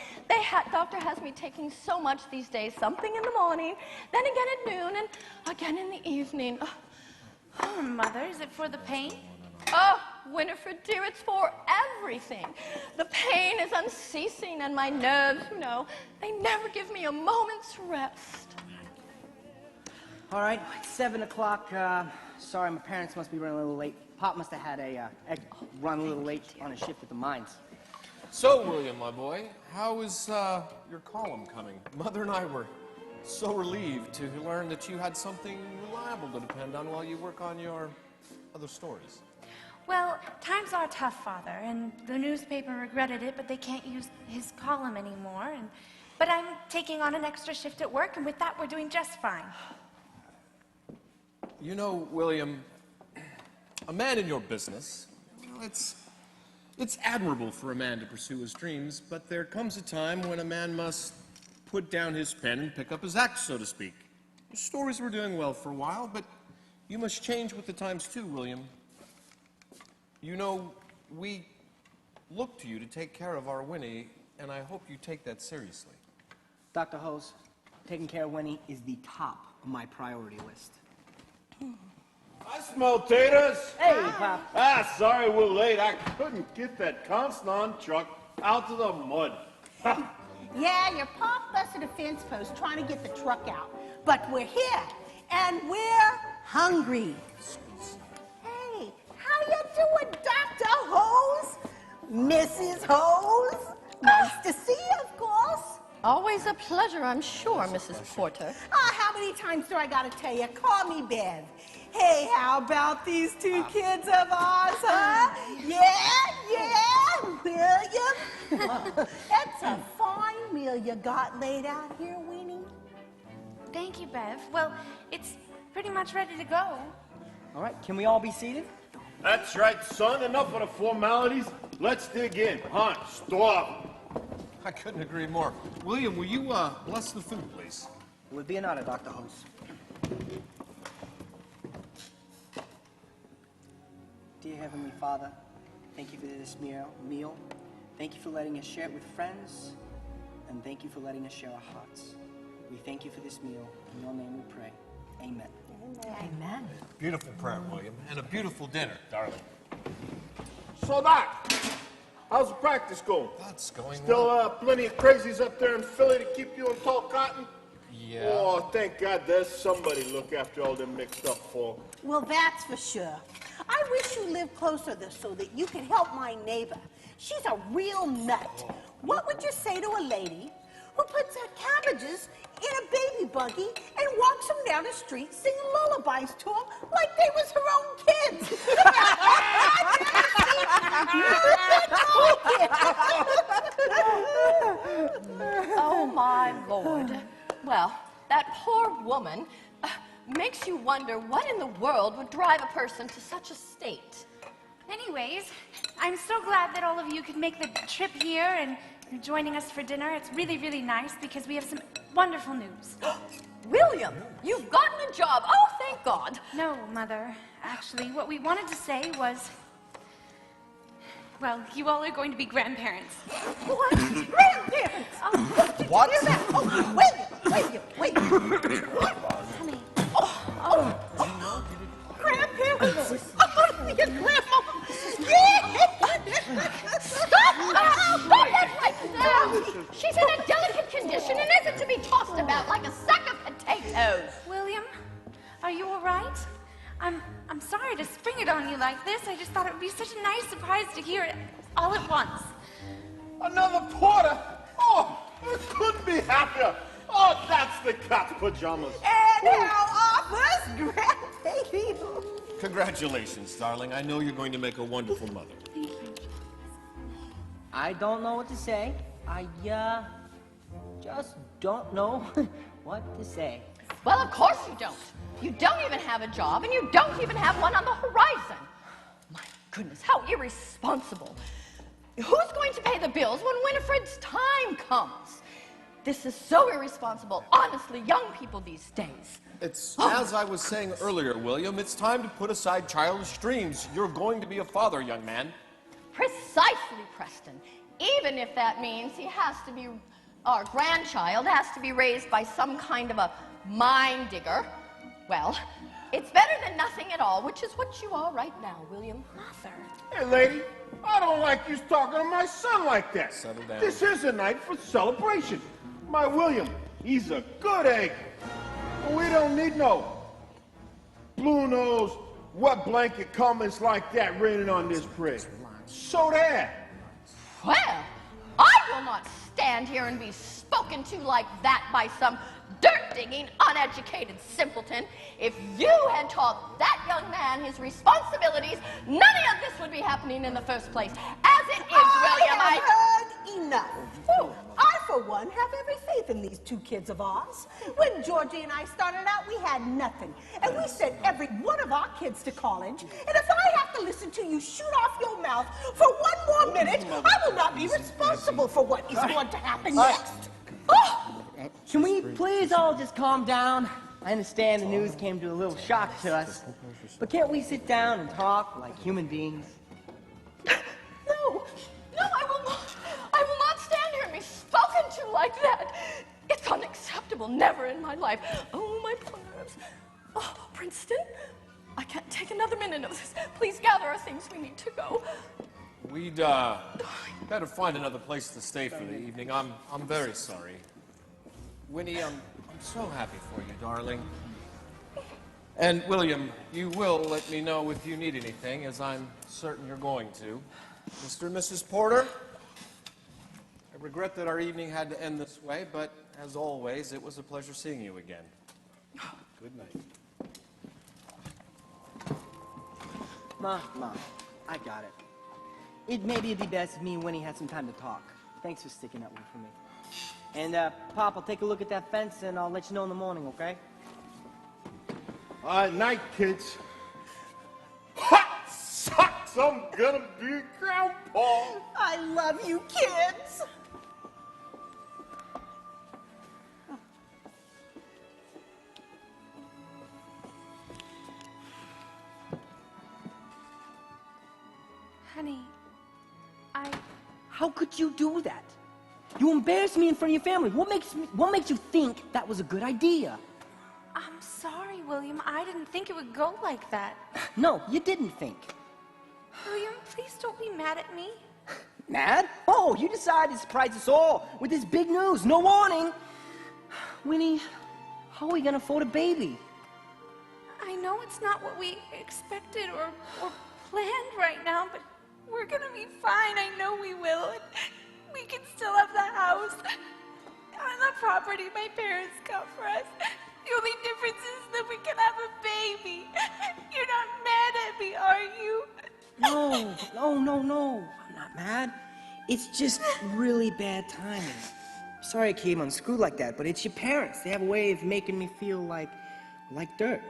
doctor has me taking so much these days, something in the morning, then again at noon, and again in the evening. Oh, Mother, is it for the pain? Oh, Winifred, dear, it's for everything. The pain is unceasing, and my nerves, you know, they never give me a moment's rest. All right, it's 7 o'clock. Sorry, my parents must be running a little late. Pop must have had a run a little late on a shift at the mines. So, William, my boy, how is your column coming? Mother and I were so relieved to learn that you had something reliable to depend on while you work on your other stories. Well, times are tough, Father, and the newspaper regretted it, but they can't use his column anymore. But I'm taking on an extra shift at work, and with that, we're doing just fine. You know, William, a man in your business, well, it's admirable for a man to pursue his dreams, but there comes a time when a man must put down his pen and pick up his axe, so to speak. Your stories were doing well for a while, but you must change with the times too, William. You know, we look to you to take care of our Winnie, and I hope you take that seriously. Dr. Hose, taking care of Winnie is the top of my priority list. I smell taters. Hey, Pop. Sorry we're late. I couldn't get that Constant truck out of the mud. Yeah, your pop busted a fence post trying to get the truck out. But we're here, and we're hungry. Hey, how you doing, Dr. Hose? Mrs. Hose? Nice to see you, of course. Always a pleasure, I'm sure, Mrs. Porter. How many times do I gotta tell you? Call me Bev. Hey, how about these two kids of ours, huh? Yeah, William. That's a fine meal you got laid out here, Winnie. Thank you, Bev. Well, it's pretty much ready to go. All right, can we all be seated? That's right, son. Enough of the formalities. Let's dig in. Hunt, stop. I couldn't agree more. William, will you bless the food, please? It would be an honor, Dr. Hose. Dear Heavenly Father, thank you for this meal. Thank you for letting us share it with friends, and thank you for letting us share our hearts. We thank you for this meal. In your name we pray. Amen. Amen. Beautiful prayer, William, and a beautiful dinner, darling. So, Doc, how's the practice going? That's going Still well. Plenty of crazies up there in Philly to keep you in tall cotton? Yeah. Oh, thank God there's somebody to look after all them mixed up folk. Well, that's for sure. I wish you lived closer so that you could help my neighbor. She's a real nut. What would you say to a lady who puts her cabbages in a baby buggy and walks them down the street singing lullabies to them like they was her own kids? Oh, my Lord. Well, that poor woman makes you wonder what in the world would drive a person to such a state. Anyways, I'm so glad that all of you could make the trip here and joining us for dinner. It's really, really nice because we have some wonderful news. William, you've gotten a job. Oh, thank God. No, Mother. Actually, what we wanted to say was, well, you all are going to be grandparents. What? Grandparents? Oh, did What? you hear that? Oh, wait. Honey. Grandparents? Oh, your grandmama. Stop that right now. She's in a delicate condition and isn't to be tossed about like a sack of potatoes. William, are you all right? I'm sorry to spring it on you like this. I just thought it would be such a nice surprise to hear it all at once. Another Porter? Oh, I couldn't be happier. Oh, that's the cat's pajamas. And how first grandbaby. Congratulations, darling. I know you're going to make a wonderful mother. I don't know what to say. I just don't know what to say. Well, of course you don't. You don't even have a job, and you don't even have one on the horizon. My goodness, how irresponsible. Who's going to pay the bills when Winifred's time comes? This is so irresponsible. Honestly, young people these days. It's as I was saying earlier, William, it's time to put aside childish dreams. You're going to be a father, young man. Precisely, Preston. Even if that means he has to be, our grandchild has to be raised by some kind of a mind digger. Well, it's better than nothing at all, which is what you are right now, William. Mother. Hey, lady, I don't like you talking to my son like that. Settle down. This is a night for celebration. My William, he's a good egg. We don't need no blue nose, wet blanket comments like that raining on this prig. So that. Well, I will not stand here and be spoken to like that by some dirt-digging, uneducated simpleton. If you had taught that young man his responsibilities, none of this would be happening in the first place. As it is, William, I have heard enough. I, for one, have every faith in these two kids of ours. When Georgie and I started out, we had nothing. And we sent every one of our kids to college. And if I have to listen to you shoot off your mouth for one more minute, I will not be responsible for what is going to happen next. Can we please all just calm down? I understand the news came to a little shock to us. But can't we sit down and talk like human beings? No, I will not. I will not stand here and be spoken to like that. It's unacceptable. Never in my life. Oh, my nerves. Oh, Princeton, I can't take another minute of this. Please gather our things. We need to go. We'd better find another place to stay for the evening. I'm very sorry. Winnie, I'm so happy for you, darling. And William, you will let me know if you need anything, as I'm certain you're going to. Mr. and Mrs. Porter, I regret that our evening had to end this way, but as always, it was a pleasure seeing you again. Good night. Ma, I got it. Maybe it'd be best if me and Winnie had some time to talk. Thanks for sticking that one for me. And, Pop, I'll take a look at that fence and I'll let you know in the morning, okay? Night, kids. Hot sucks! I'm gonna be grandpa. I love you, kids. Honey, How could you do that? You embarrassed me in front of your family. What makes you think that was a good idea? I'm sorry, William. I didn't think it would go like that. No, you didn't think. William, please don't be mad at me. Mad? Oh, you decided to surprise us all with this big news. No warning. Winnie, how are we gonna afford a baby? I know it's not what we expected or planned right now, but we're gonna be fine. I know we will. We can still have the house and the property my parents got for us. The only difference is that we can have a baby. You're not mad at me, are you? No. I'm not mad. It's just really bad timing. Sorry I came unscrewed like that, but it's your parents. They have a way of making me feel like dirt.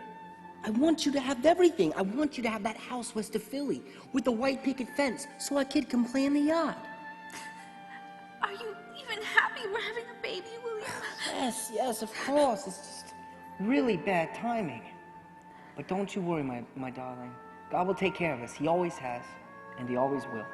I want you to have everything. I want you to have that house west of Philly with the white picket fence so our kid can play in the yard. Are you even happy we're having a baby, William? Yes, of course. It's just really bad timing. But don't you worry, my darling. God will take care of us. He always has, and he always will.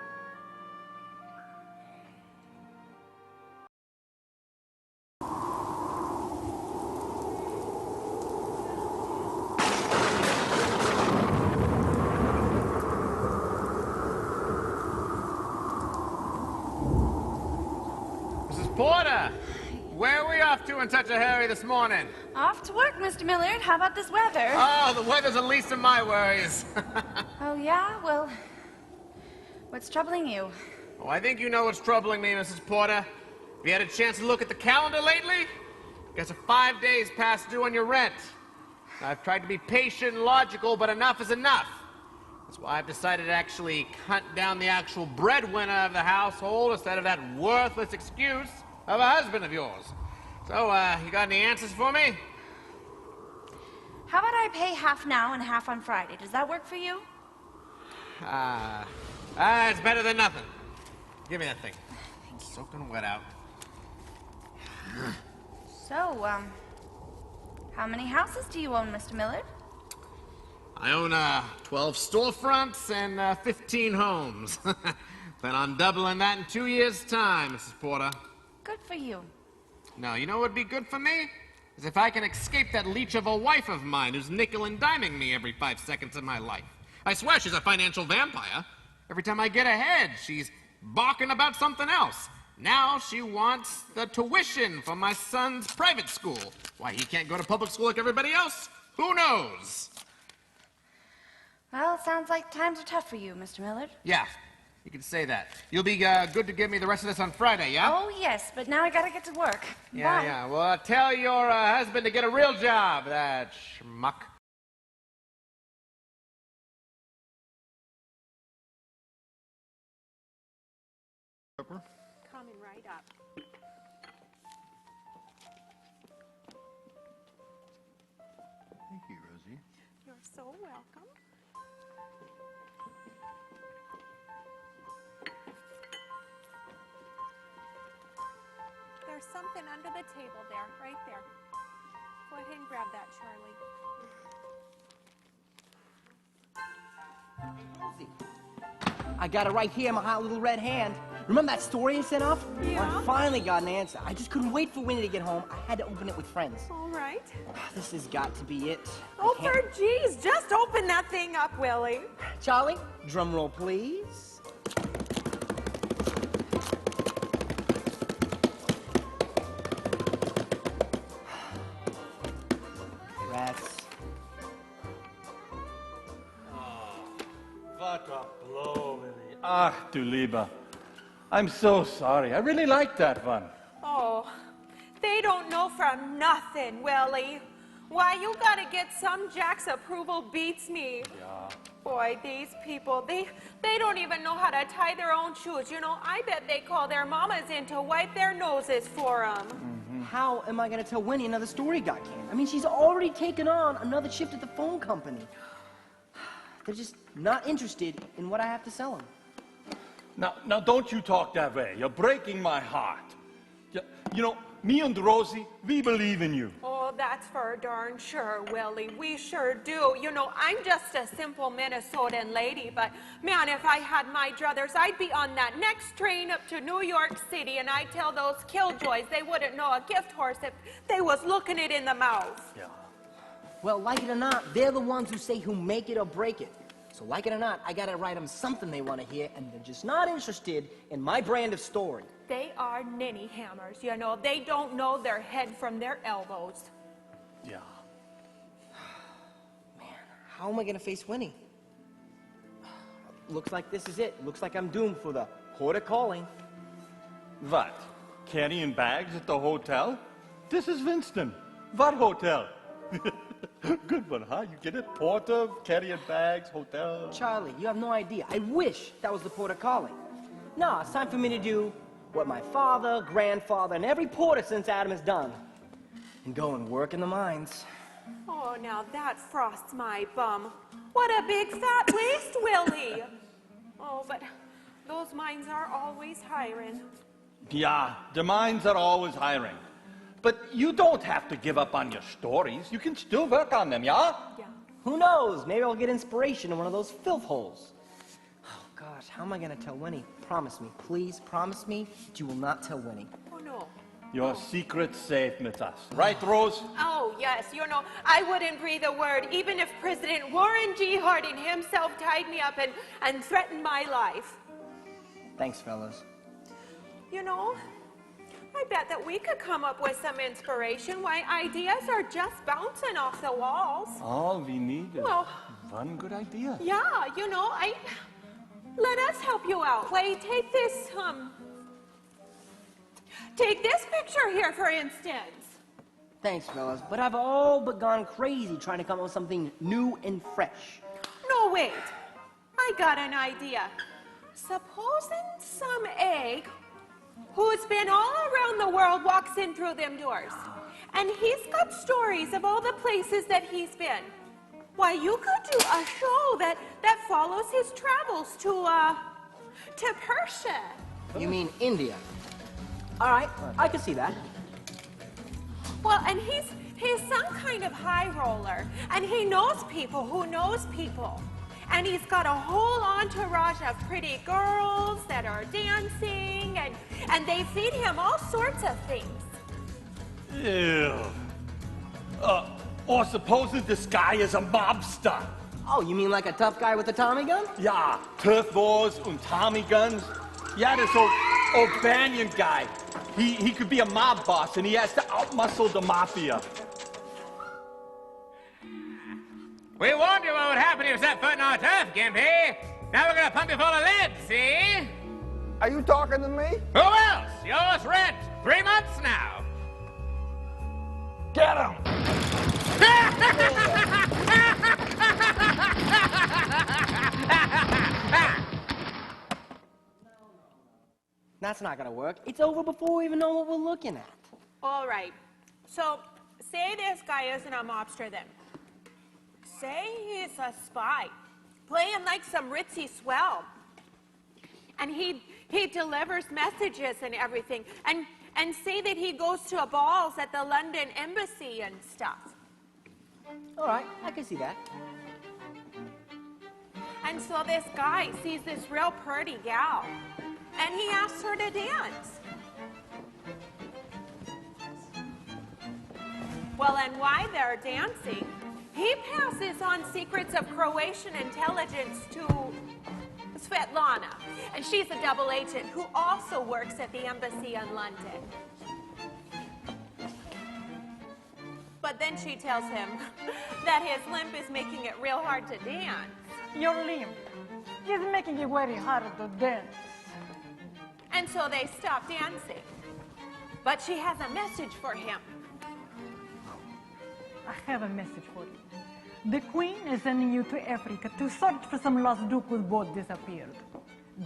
Porter, where are we off to in such a hurry this morning? Off to work, Mr. Millard. How about this weather? Oh, the weather's the least of my worries. Oh, yeah? Well, what's troubling you? Oh, I think you know what's troubling me, Mrs. Porter. Have you had a chance to look at the calendar lately? Guess 5 days past due on your rent. I've tried to be patient and logical, but enough is enough. That's why I've decided to actually hunt down the actual breadwinner of the household instead of that worthless excuse of a husband of yours. So, you got any answers for me? How about I pay half now and half on Friday? Does that work for you? It's better than nothing. Give me that thing. It's soaking wet out. So, how many houses do you own, Mr. Millard? I own 12 storefronts and 15 homes. Plan on doubling that in 2 years' time, Mrs. Porter. Good for you. No, you know what would be good for me? Is if I can escape that leech of a wife of mine who's nickel and diming me every 5 seconds of my life. I swear she's a financial vampire. Every time I get ahead, she's balking about something else. Now she wants the tuition for my son's private school. Why, he can't go to public school like everybody else? Who knows? Well, it sounds like times are tough for you, Mr. Millard. Yeah, you can say that. You'll be good to give me the rest of this on Friday, yeah? Oh, yes, but now I gotta get to work. Yeah, Bye. yeah. Well, tell your husband to get a real job, that schmuck. Coming right up. Thank you, Rosie. You're so welcome. There's something under the table there, right there. Go ahead and grab that, Charlie. I got it right here in my hot little red hand. Remember that story I sent off? Yeah. Well, I finally got an answer. I just couldn't wait for Winnie to get home. I had to open it with friends. All right. This has got to be it. Oh, for geez, just open that thing up, Willie. Charlie, drum roll, please. Rats. What a blow, Willie. Ah, du Lieber. I'm so sorry. I really liked that one. Oh, they don't know from nothing, Willie. Why, you gotta get some Jack's approval beats me. Yeah. Boy, these people, they don't even know how to tie their own shoes. You know, I bet they call their mamas in to wipe their noses for them. How am I going to tell Winnie another story got canned? I mean, she's already taken on another shift at the phone company. They're just not interested in what I have to sell them. Now, don't you talk that way. You're breaking my heart. You know, me and Rosie, we believe in you. Oh, that's for darn sure, Willie. We sure do. You know, I'm just a simple Minnesotan lady, but man, if I had my druthers, I'd be on that next train up to New York City, and I'd tell those killjoys they wouldn't know a gift horse if they was looking it in the mouth. Yeah. Well, like it or not, they're the ones who say who make it or break it. So like it or not, I gotta write them something they want to hear, and they're just not interested in my brand of story. They are ninny hammers, you know. They don't know their head from their elbows. Yeah. How am I gonna face Winnie? Looks like this is it. Looks like I'm doomed for the Porter calling. What? Carrying bags at the hotel? This is Winston. What hotel? Good one, huh? You get it? Porter, carrying bags, hotel. Charlie, you have no idea. I wish that was the Porter calling. No, it's time for me to do what my father, grandfather, and every porter since Adam has done. And go and work in the mines. Oh, now that frosts my bum. What a big fat waist, Willie. Oh, but those mines are always hiring. Yeah, the mines are always hiring. But you don't have to give up on your stories. You can still work on them, yeah? Yeah. Who knows? Maybe I'll get inspiration in one of those filth holes. Oh, gosh, how am I going to tell Winnie? Promise me, please, promise me that you will not tell Winnie. Oh, no. Your secret's safe with us. Right, Rose? Oh, yes. You know, I wouldn't breathe a word, even if President Warren G. Harding himself tied me up and threatened my life. Thanks, fellas. You know, I bet that we could come up with some inspiration. Why, ideas are just bouncing off the walls. All we need is Well, one good idea. Yeah, you know, let us help you out. Wait, take this picture here, for instance. Thanks, fellas, but I've all but gone crazy trying to come up with something new and fresh. No, wait. I got an idea. Supposing some egg who's been all around the world walks in through them doors, and he's got stories of all the places that he's been. Why, you could do a show that follows his travels to Persia. You mean India? All right, I can see that. Well, and he's some kind of high roller, and he knows people who knows people. And he's got a whole entourage of pretty girls that are dancing, and they feed him all sorts of things. Ew. Or supposing this guy is a mobster. Oh, you mean like a tough guy with a Tommy gun? Yeah, turf wars and Tommy guns. Yeah, this old Banyan guy. He could be a mob boss, and he has to outmuscle the mafia. We warned you what would happen if you set foot in our turf, Gimpy. Now we're gonna pump you full of lead, see? Are you talking to me? Who else? Yours rent. 3 months now. Get him! That's not gonna work. It's over before we even know what we're looking at. All right. So, say this guy isn't a mobster then. Say he's a spy, playing like some ritzy swell. And he delivers messages and everything. And say that he goes to balls at the London embassy and stuff. All right, I can see that. And so this guy sees this real pretty gal, and he asks her to dance. Well, and while they're dancing, he passes on secrets of Croatian intelligence to Svetlana, and she's a double agent who also works at the embassy in London. But then she tells him that his limp is making it real hard to dance. Your limp is making it very hard to dance. And so they stop dancing. But she has a message for him. I have a message for you. The Queen is sending you to Africa to search for some lost duke whose boat disappeared.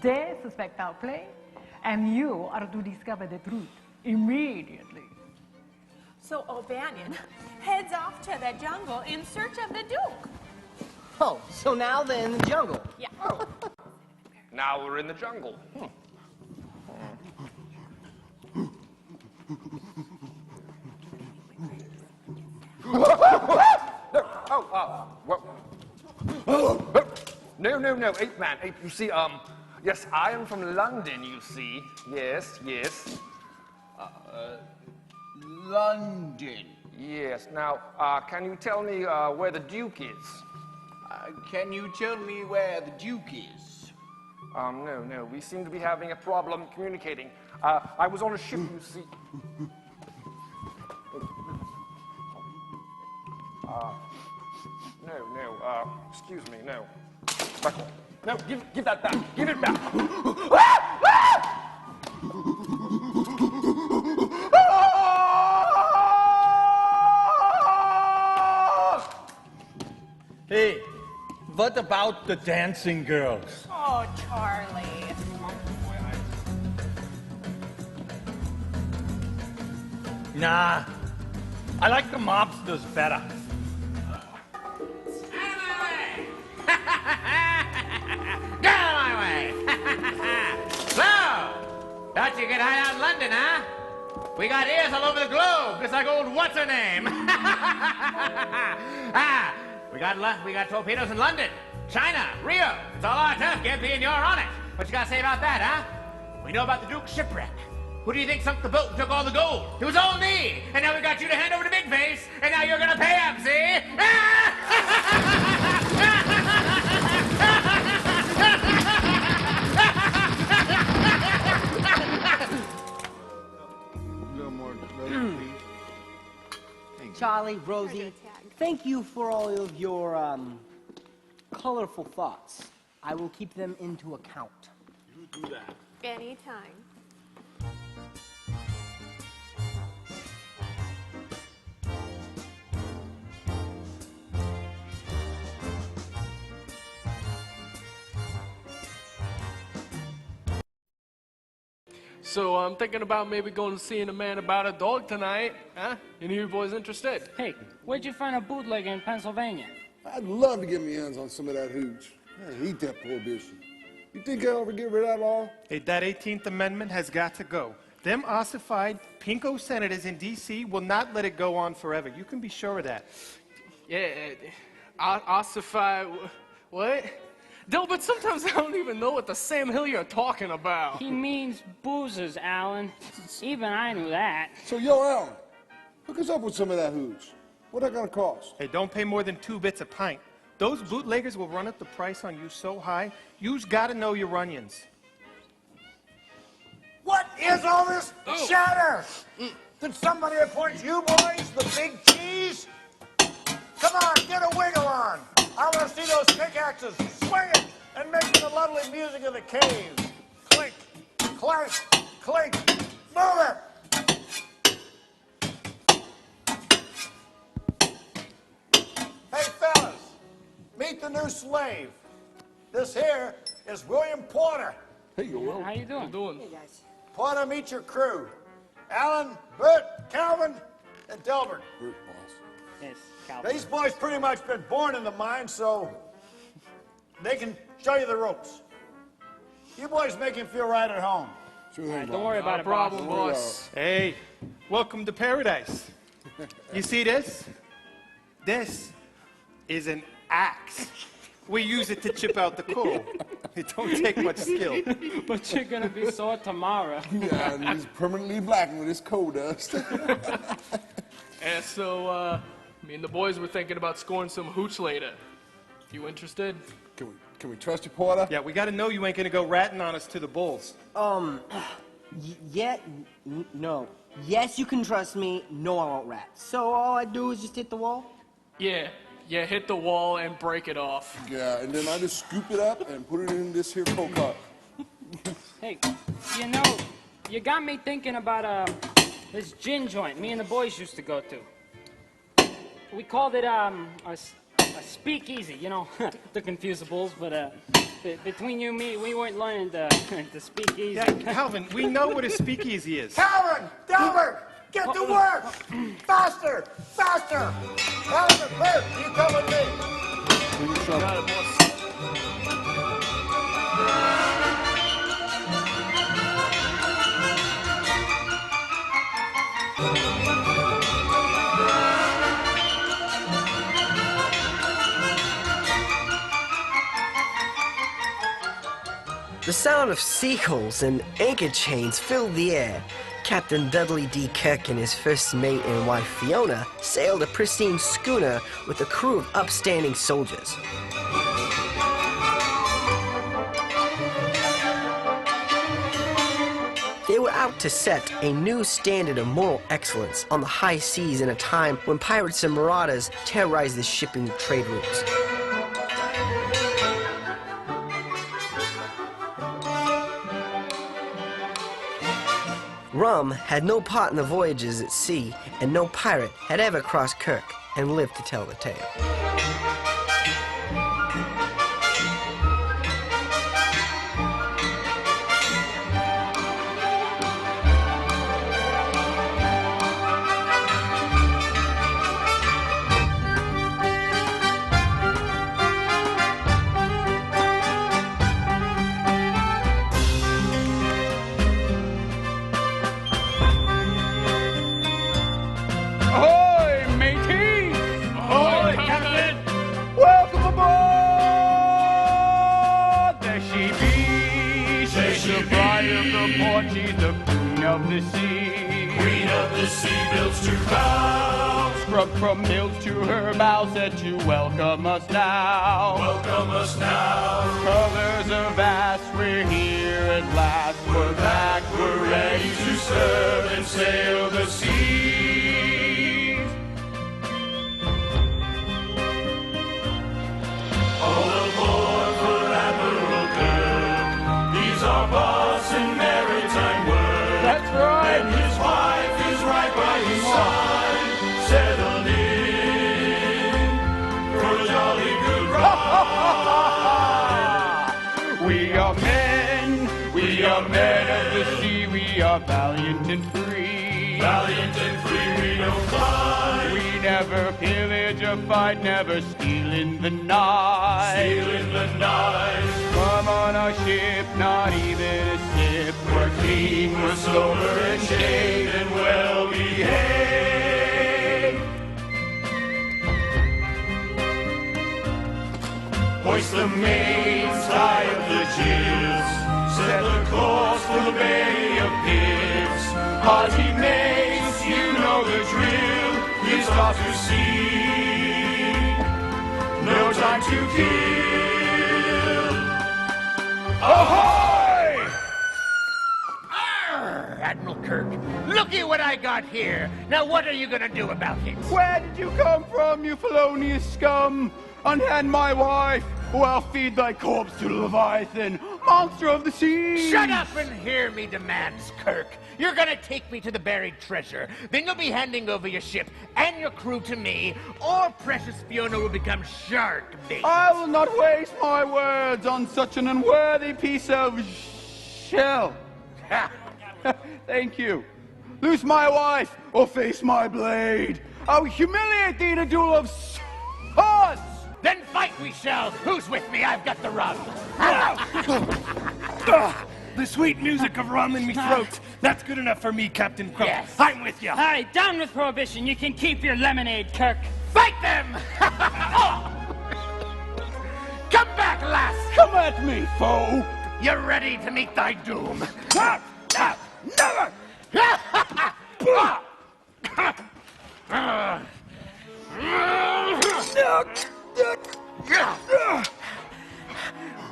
They suspect our play, and you are to discover the truth immediately. So O'Banion heads off to the jungle in search of the Duke. Oh, so now they're in the jungle. Yeah. Oh. Now we're in the jungle. No, ape man, ape, you see, yes, I am from London, you see. Yes. London. Yes, now, can you tell me where the Duke is? Can you tell me where the Duke is? No, we seem to be having a problem communicating. I was on a ship, you see. No, excuse me, no. Back off. No, give that back. Give it back. Hey, what about the dancing girls? Oh, Charlie. Nah, I like the mobsters better. Get out of my way! So, thought you could hide out in London, huh? We got ears all over the globe, just like old what's-her-name. We got torpedoes in London, China, Rio. It's all our turf, Gimpy, and you're on it. What you got to say about that, huh? We know about the Duke's shipwreck. Who do you think sunk the boat and took all the gold? It was all me! And now we got you to hand over to Big Face, and now you're gonna pay up, see? Charlie, Rosie, thank you for all of your colorful thoughts. I will keep them into account. You do that. Anytime. So I'm thinking about maybe going to seeing a man about a dog tonight. Huh? Any of you boys interested? Hey, where'd you find a bootlegger in Pennsylvania? I'd love to get my hands on some of that hooch. I hate that prohibition. You think I'll ever get rid of that law? Hey, that 18th Amendment has got to go. Them ossified pinko senators in D.C. will not let it go on forever. You can be sure of that. Yeah, ossify, what? Delbert, sometimes I don't even know what the Sam Hill you're talking about. He means boozers, Alan. Even I knew that. So, yo, Alan, hook us up with some of that hooch. What that gonna cost? Hey, don't pay more than 2 bits a pint. Those bootleggers will run up the price on you so high, you's gotta know your onions. What is all this chatter? Did somebody appoint you boys the big cheese? Come on, get a wiggle on. I want to see those pickaxes swinging and making the lovely music of the caves. Clink, clank, clink. Move it! Hey, fellas, meet the new slave. This here is William Porter. Hey, Will. How you doing? Hey, guys. Porter, meet your crew. Alan, Bert, Calvin, and Delbert. Bert, boss. Yes, Calvin. These boys pretty much been born in the mine, so they can show you the ropes. You boys make him feel right at home. Sure thing, Don't worry about it, problem, boss. boss. Hey, welcome to paradise. You see this? This is an axe. We use it to chip out the coal. It don't take much skill. But you're gonna be sore tomorrow. Yeah, and he's permanently blackened with his coal dust. And so, me and the boys were thinking about scoring some hooch later. You interested? Can we trust you, Porter? Yeah, we gotta know you ain't gonna go ratting on us to the bulls. No. Yes, you can trust me. No, I won't rat. So all I do is just hit the wall? Yeah, hit the wall and break it off. Yeah, and then I just scoop it up and put it in this here coal cart. Hey, you know, you got me thinking about this gin joint me and the boys used to go to. We called it a speakeasy, you know, to confuse the bulls, but between you and me, we weren't learning to speak easy. Yeah, Calvin, we know what a speakeasy is. Calvin, Delbert, get to work! Faster, faster! Elisabeth, Bert, you come with me. Got it, boss. The sound of seagulls and anchor chains filled the air. Captain Dudley D. Kirk and his first mate and wife Fiona sailed a pristine schooner with a crew of upstanding soldiers. They were out to set a new standard of moral excellence on the high seas in a time when pirates and marauders terrorized the shipping trade routes. Rum had no part in the voyages at sea, and no pirate had ever crossed Kirk and lived to tell the tale. Ahoy, matey! Ahoy, Captain! Welcome aboard! There she be. She's the bride of the port. She's the queen of the sea. Queen of the sea builds to bows. Scrubbed from hills to her bow, said to welcome us now. Welcome us now. Colors are vast, we're here at last. We're back, we're ready to serve and sail the seas. All aboard for Admiral Kirk. He's our boss in maritime work. That's right. And his wife is right by his side, settled in for a jolly good ride. We are men of the sea. We are valiant and free. Valiant and free, we don't fight. We never pillage or fight, never steal in the night. Steal in the night. Come on our ship, not even a sip. We're clean, we're sober and shaved and well behaved. Hoist the mains, tie up the jibs, set the course for the Bay of Pigs. Hearty mates, you know the drill, it's off to sea. No time to kill. Ahoy! Arr, Admiral Kirk, looky what I got here. Now what are you gonna do about it? Where did you come from, you felonious scum? Unhand my wife, or I'll feed thy corpse to Leviathan, monster of the sea! Shut up and hear me demands, Kirk. You're gonna take me to the buried treasure. Then you'll be handing over your ship and your crew to me, or precious Fiona will become shark bait. I will not waste my words on such an unworthy piece of shell. Thank you. Loose my wife, or face my blade. I will humiliate thee in a duel of swords! Then fight we shall. Who's with me? I've got the rum. The sweet music of rum in me throat. That's good enough for me, Captain Crook. Yes. I'm with you. All right, down with prohibition. You can keep your lemonade, Kirk. Fight them! Come back, lass! Come at me, foe! You're ready to meet thy doom. Never!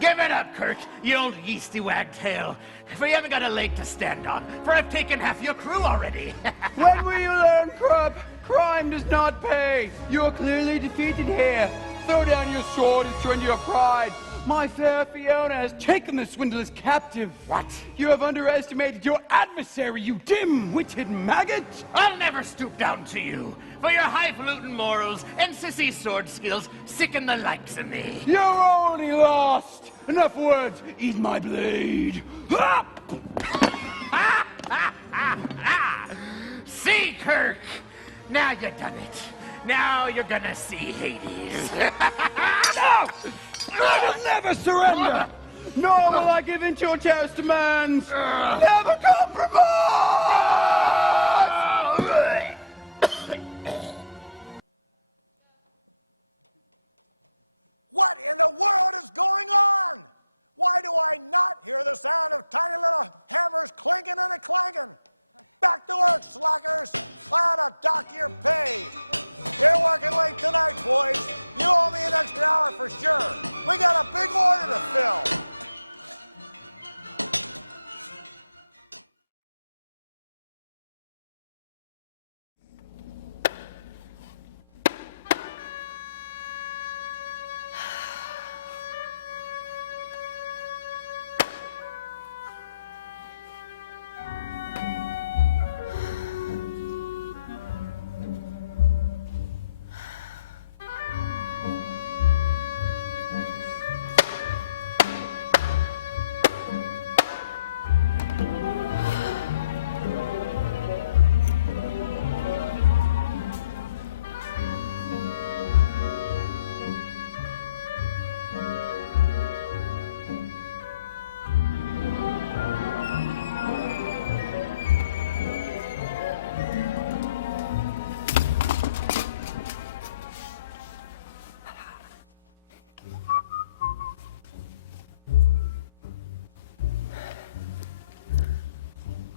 Give it up, Kirk, you old yeasty wagtail. For you haven't got a leg to stand on, for I've taken half your crew already. When will you learn, Crump? Crime does not pay. You're clearly defeated here. Throw down your sword and surrender your pride. My fair Fiona has taken the swindlers captive. What? You have underestimated your adversary, you dim-witted maggot! I'll never stoop down to you, for your highfalutin morals and sissy sword skills sicken the likes of me. You're already lost! Enough words, eat my blade! See, Kirk? Now you've done it. Now you're gonna see Hades. No! I will never surrender! Nor will I give in to your terrorist demands! Never compromise! What in the world is going on? Why do I not hear the sound of tiny little hammers clinking and a-clanking? Back to work, slackers. I ought to dock your pay. You're working late tonight, boys. You owe me an extra hour for sure. We got a big order to fill.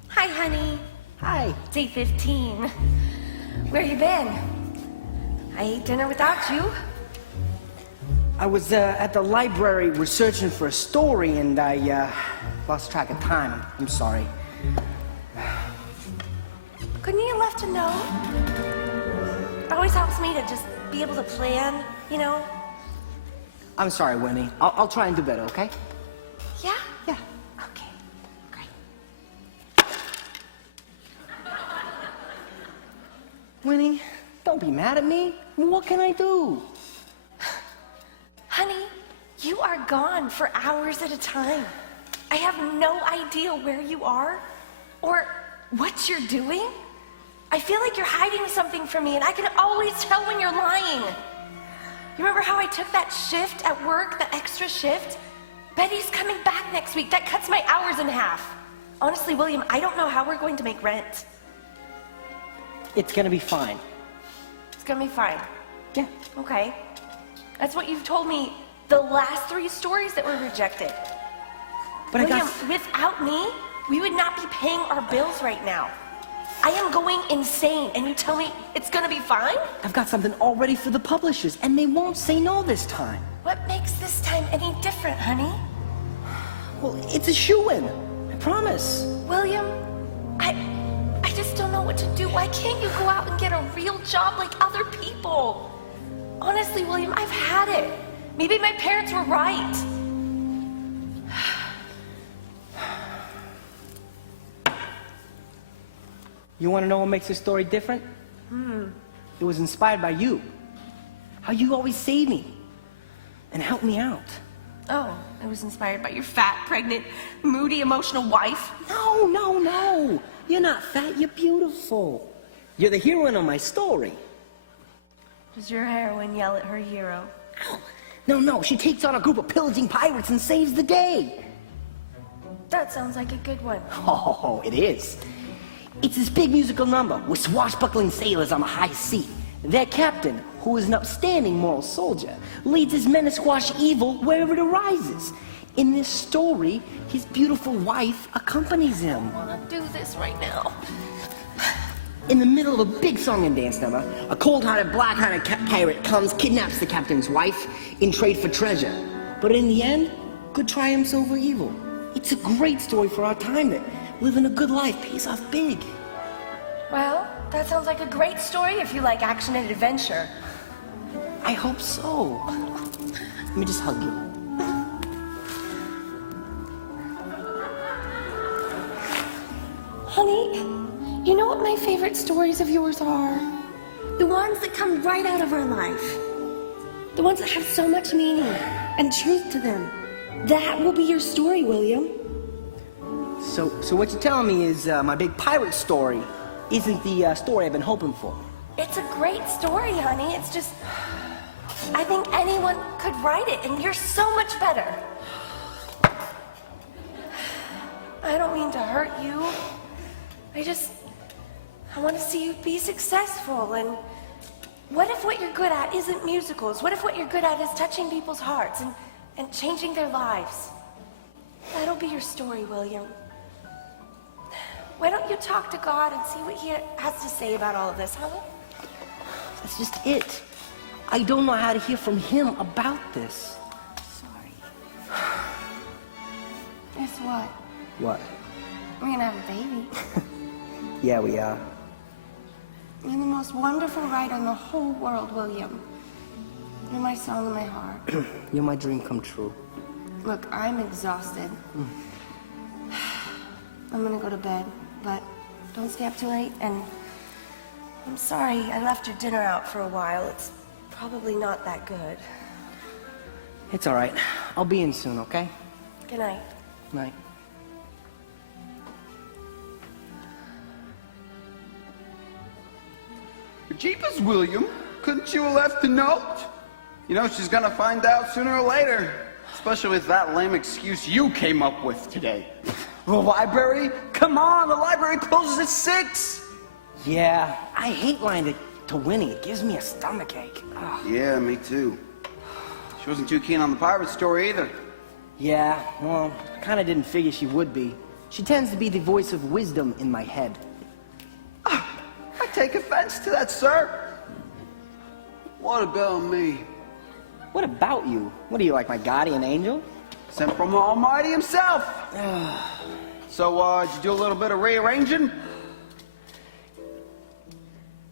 Hi, honey. Hi. Day 15. Where you been? I ate dinner without you. I was at the library researching for a story and I lost track of time. I'm sorry. Couldn't you have left a note? It always helps me to just be able to plan, you know? I'm sorry, Winnie. I'll try and do better, okay? Yeah? Yeah. Okay. Great. Winnie, don't be mad at me. What can I do? Honey, you are gone for hours at a time. I have no idea where you are Or what you're doing? I feel like you're hiding something from me, and I can always tell when you're lying. You remember how I took that shift at work, the extra shift? Betty's coming back next week. That cuts my hours in half. Honestly, William, I don't know how we're going to make rent. It's gonna be fine. It's gonna be fine. Yeah. Okay. That's what you've told me the last 3 stories that were rejected. But William, without me, we would not be paying our bills right now. I am going insane, and you tell me it's gonna be fine? I've got something all ready for the publishers, and they won't say no this time. What makes this time any different, honey? Well, it's a shoo-in. I promise. William, I just don't know what to do. Why can't you go out and get a real job like other people? Honestly, William, I've had it. Maybe my parents were right. You want to know what makes this story different? It was inspired by you. How you always save me and help me out. Oh, it was inspired by your fat, pregnant, moody, emotional wife? No, no, no. You're not fat, you're beautiful. You're the heroine of my story. Does your heroine yell at her hero? No, no, she takes on a group of pillaging pirates and saves the day. That sounds like a good one. Oh, it is. It's this big musical number with swashbuckling sailors on the high sea. Their captain, who is an upstanding moral soldier, leads his men to squash evil wherever it arises. In this story, his beautiful wife accompanies him. I want to do this right now. In the middle of a big song and dance number, a cold-hearted, black-hearted pirate comes, kidnaps the captain's wife in trade for treasure. But in the end, good triumphs over evil. It's a great story for our time that living a good life pays off big. Well, that sounds like a great story if you like action and adventure. I hope so. Let me just hug you. Honey, you know what my favorite stories of yours are? The ones that come right out of our life. The ones that have so much meaning and truth to them. That will be your story, William. So what you're telling me is my big pirate story isn't the story I've been hoping for. It's a great story, honey. It's just, I think anyone could write it, and you're so much better. I don't mean to hurt you. I want to see you be successful. And what if what you're good at isn't musicals? What if what you're good at is touching people's hearts and changing their lives? That'll be your story, William. Why don't you talk to God and see what he has to say about all of this, huh? That's just it. I don't know how to hear from him about this. Sorry. Guess what? What? We're gonna have a baby. Yeah, we are. You're the most wonderful writer in the whole world, William. You're my song in my heart. You're my dream come true. Look, I'm exhausted. I'm gonna go to bed, but don't stay up too late. And I'm sorry I left your dinner out for a while. It's probably not that good. It's all right. I'll be in soon, okay? Good night. Night. Jeepers, William. Couldn't you have left a note? You know, she's gonna find out sooner or later. Especially with that lame excuse you came up with today. The library? Come on, the library closes at 6. Yeah, I hate lying to Winnie. It gives me a stomachache. Ugh. Yeah, me too. She wasn't too keen on the pirate story either. Yeah, well, I kind of didn't figure she would be. She tends to be the voice of wisdom in my head. I take offense to that, sir. What about me? What about you? What are you, like my guardian angel? Sent from the Almighty himself. So, did you do a little bit of rearranging?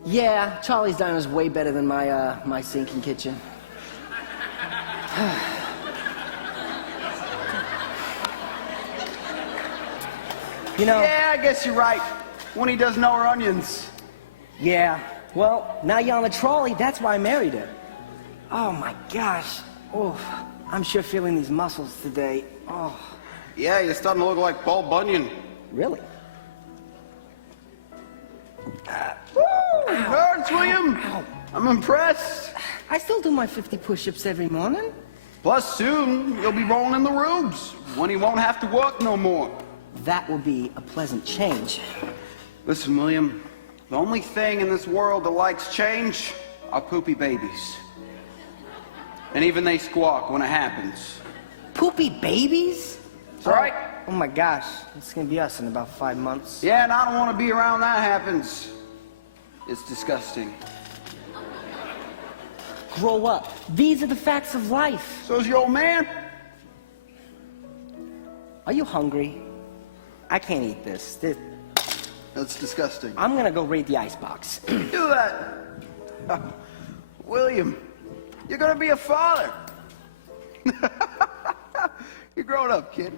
Yeah, Charlie's Diner is way better than my sinking kitchen. You know... Yeah, I guess you're right. Winnie does know her onions. Yeah, well, now you're on the trolley, that's why I married her. Oh my gosh. Oh, I'm sure feeling these muscles today. Oh. Yeah, you're starting to look like Paul Bunyan. Really? Nerds, William! I'm impressed. I still do my 50 push-ups every morning. Plus, soon you'll be rolling in the rubes when he won't have to work no more. That will be a pleasant change. Listen, William, the only thing in this world that likes change are poopy babies. And even they squawk when it happens. Poopy babies? That's right. Oh my gosh, it's gonna be us in about 5 months. Yeah, and I don't want to be around that happens. It's disgusting. Grow up. These are the facts of life. So's your old man. Are you hungry? I can't eat this. That's disgusting. I'm gonna go raid the icebox. Do that. William, you're gonna be a father. You're growing up, kid.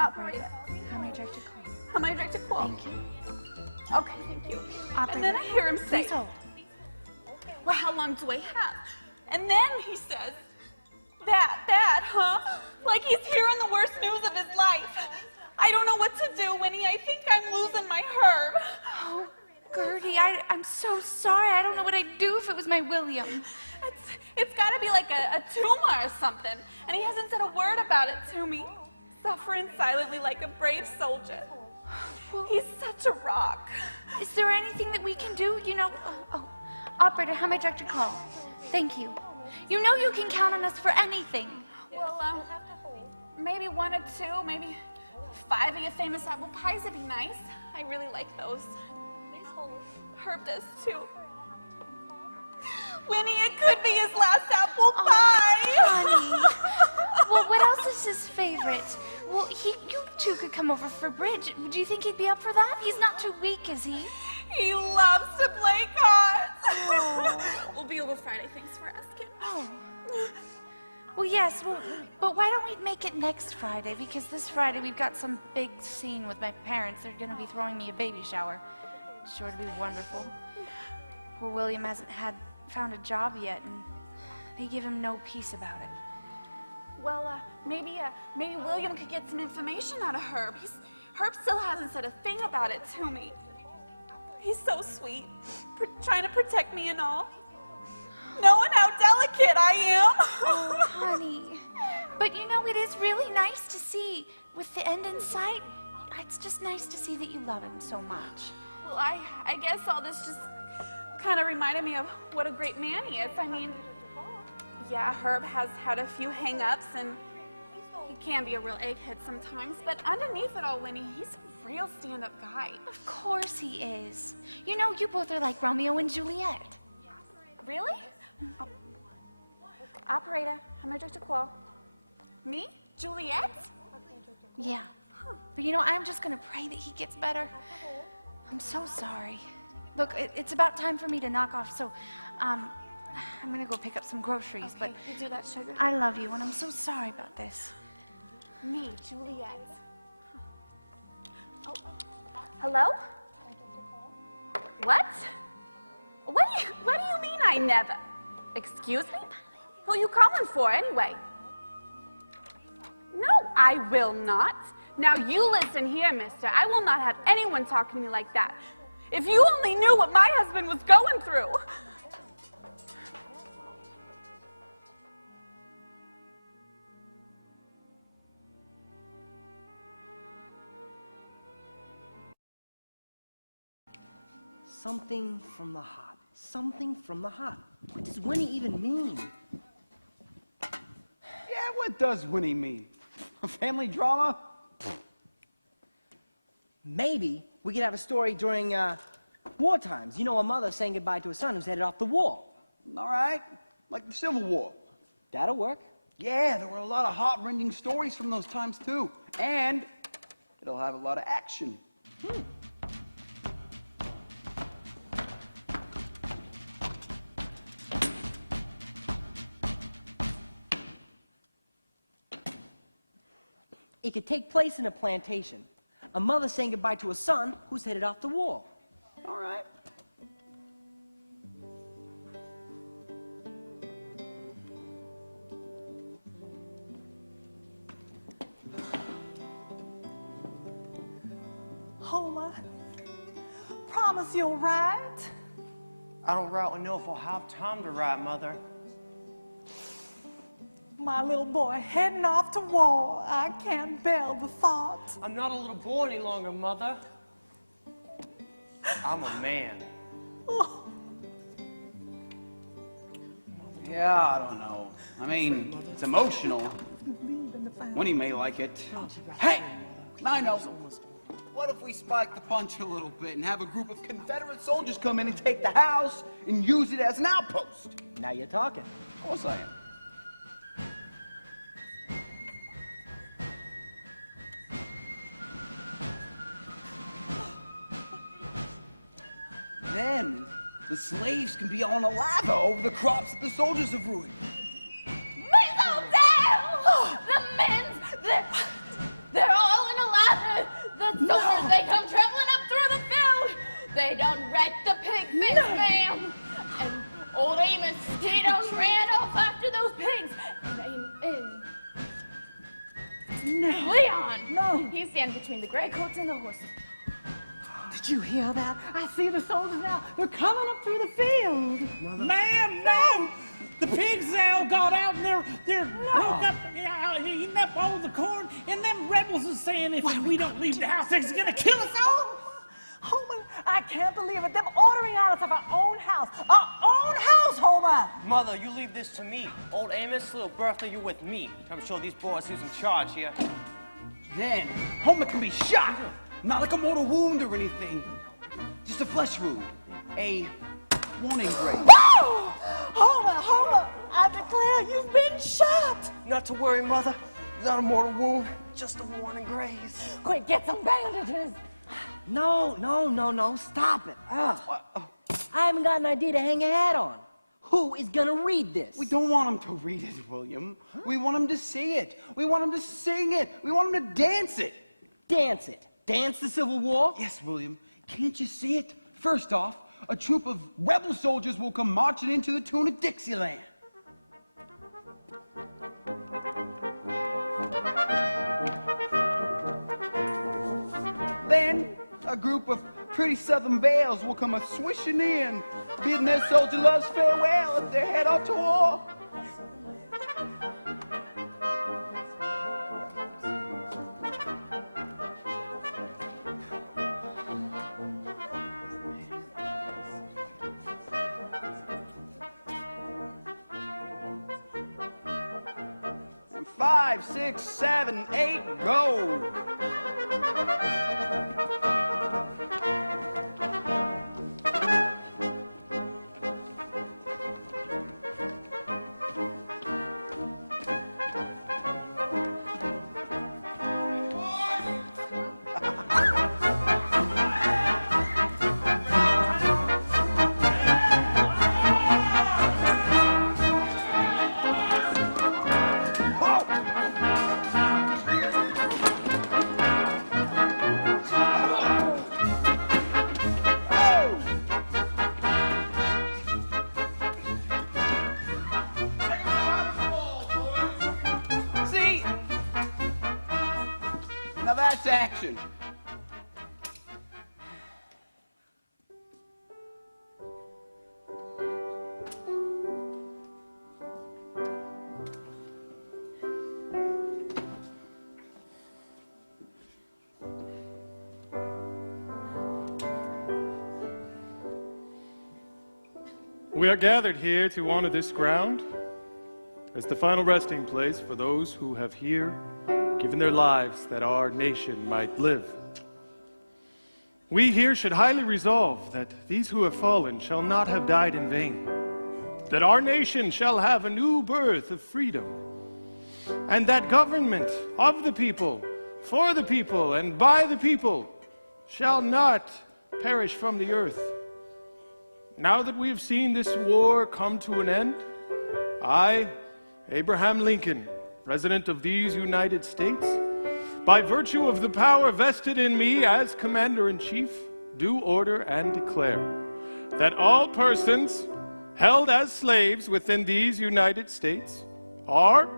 Operator. How may I direct your call? How may I direct a call? Thank you. Okay, thank you. Operator. And then I hear him say, Please hold. well, how long do I have? And then he says, that, huh? Like he's hearing the worst news of his life. I don't know what to do, Winnie. I think I'm losing my Herb. Oh, Gertie, I'm so sorry. I don't know what I'd do if it was my William. It's gotta be like a tumor or something. And he hasn't said a word about it to me. Suffering silently like a brave soldier. Well, he's such a rock. Is there anything that we can do? You know, Operator, how may I direct your call? Thank you. You know you can count on us for anything. Well, maybe 1 or 2, maybe 5 of your famous apple pies would be nice. I really like those. Herb does too. Winnie, it could be his last apple pie. Honey. Well, what else is his favorite? Well, you two could come over for bridge. Do you think he'd be up for that? He's not too weak, is he? He loves to play cards. We'll be over Friday. Thanks for asking. Oh. Well, yes, but why don't we make it next Friday? Because this Friday we've got some big scene with my parents. They're going to be throwing me a baby shower. It's sure to be wonderful. Poor William hasn't found a job yet, and they give him no peace about it. Well, maybe William could get some information out of Herb. Herb still hasn't said a thing about it to me. He's so sweet, trying to protect me and all. Knowing how delicate I am. Oh, honey. But you know, it is really nice to see, with the end in sight, it's just nice to see that you love him so much. Well, I guess all this just kind of reminded me of what a great man he is. I mean, yeah, Herb has had a few hang-ups, and he can be a real egghead sometimes, but underneath it all, Winnie, he's a real stand-up guy. Of course he is. You know, you both are like Romeo and Juliet. Really? Oh. Operator, how may I direct a call? Me? Juliet? Yeah. But you know, I'm just gonna pray that he gets better. I'm so sorry. Look, it's about time for me to knock off, so I'm gonna go pick up some groceries. Okay, but you do that, sugar. I love you, and I'm so sorry about this. Me, Juliet. Oh, hello? What? What do you mean I never? Excuse me? Who are you calling for anyway? No, I will not. Now you listen here, mister. I will not have anyone talking to me like that. If you only knew what my husband was going through. Something from the heart. Something from the heart. What does Winnie even mean? Yeah, what does Winnie mean? A family drama? Maybe we could have a story during war times. You know, a mother saying goodbye to a son who's headed off the war. All right, like the Civil War. That'll work. Yeah, there were a lot of heart-rending stories from those times, too. And it'll have a lot of action. It could take place in a plantation. A mother saying goodbye to a son who's headed off to war. All right. promise you'll write? I don't rightly know if I'll have time to write, Mother. My little boy heading off to war. I can't bear the thought. I'm not a little boy any longer, Mother. I'm a man. Yeah, I don't know. I mean, it's emotional. Winnie may like it. Hey, I know. What if we spike the punch a little bit and have a group of Confederate soldiers come in and take the house and use it as an outpost? Now you're talking. Of course I am. Then the slaves can be on a lather over the crops that the soldiers have ruined. Mizzle down! The men's, they're all in a lather. The soldiers, they come traveling up through the field. They done wrecked the pig fence, ma'am. And old Amos, he done ran off after those pigs. And Leon, he's standing between the gray coats and the horses. Did you hear that? I see the soldiers now. They're coming up through the field. Ma'am, no! The pigs all got out and they're broke up, eating up all the corn, and them rebels are saying if we don't leave the house, they're gonna kill us all! Homer, I can't believe it. Them ordering out of our own house. Our own house, Homer! Mother, you leave this to me. Old Amos, little Bertha, you with me. I'm sure these boys who's in charge here. Then Homer can be shot. Not like a mortal wound or anything. Just a flesh wound. A warning grade. Whoa! Homer, I declare you've been shot. Not to worry, Mother. Not a mortal wound, just a warning graze. Quick, get some bandages. No, stop it. I haven't got an idea to hang a hat on. Who is gonna read this? We don't want him to read it, William. Huh? We want him to see it. We want him to sing it. We want him to dance it. Dance it? Dance the Civil War? Yes, William. Can't you see it? First off, a troop of rebel soldiers will come marching into the tune of Dixieland. Then, a group of pretty Southern belles will come a-swishing in, bidding their soldier loves farewell as they head out to war. And 5, 6, 7, 8, go! Now that's action. We are gathered here to honor this ground as the final resting place for those who have here given their lives that our nation might live. We here should highly resolve that these who have fallen shall not have died in vain, that our nation shall have a new birth of freedom, and that government of the people, for the people, and by the people shall not perish from the earth. Now that we have seen this war come to an end, I, Abraham Lincoln, President of these United States, by virtue of the power vested in me as Commander-in-Chief, do order and declare that all persons held as slaves within these United States are,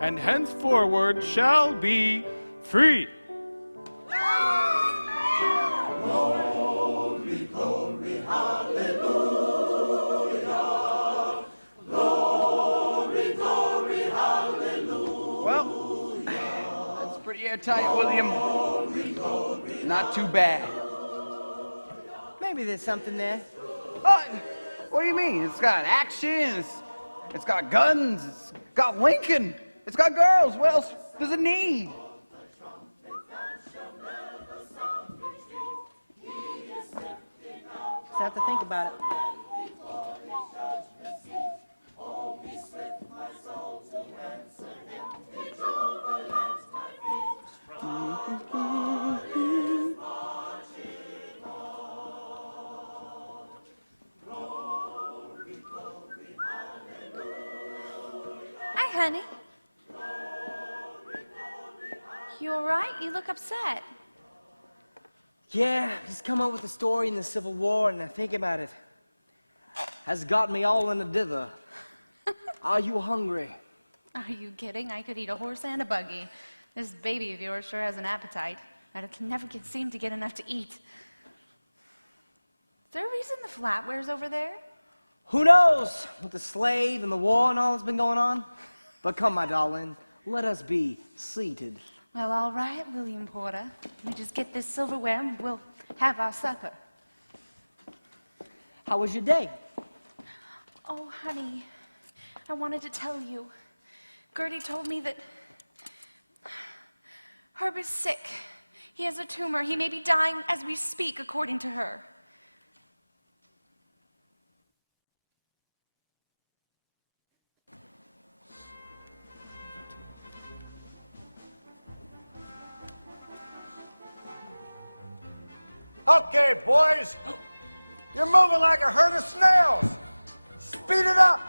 and henceforward shall be, free. Glory, glory. airtight, William. Not too bad. Maybe there's something there. Oh, what do you mean? It's got action, it's got guns, it's got Lincoln, it's got girls. What else does it need? Just have to think about it. Hi, honey. You all right? You look upset. Yeah, just come up with a story in the Civil War and I think about it. Has got me all in a dither. Are you hungry? Are you kidding? I could eat a horse and a buggy. This baby of yours sure has an appetite. I can never seem to get enough to eat. Is there a reason the flat wears over there? Who knows? With the slave and the war and all that's been going on. But come, my darling, let us be seated. Well, all right, William Porter. You just get this silverware and we'll have our supper. How was your day? Oh, honey, I wanted to tell you. Gertie told me that Herb is sick. He has a tumor. He may be dying as we speak, according to her. Okay, boys. You're moving like a herd of snails. Speed it up.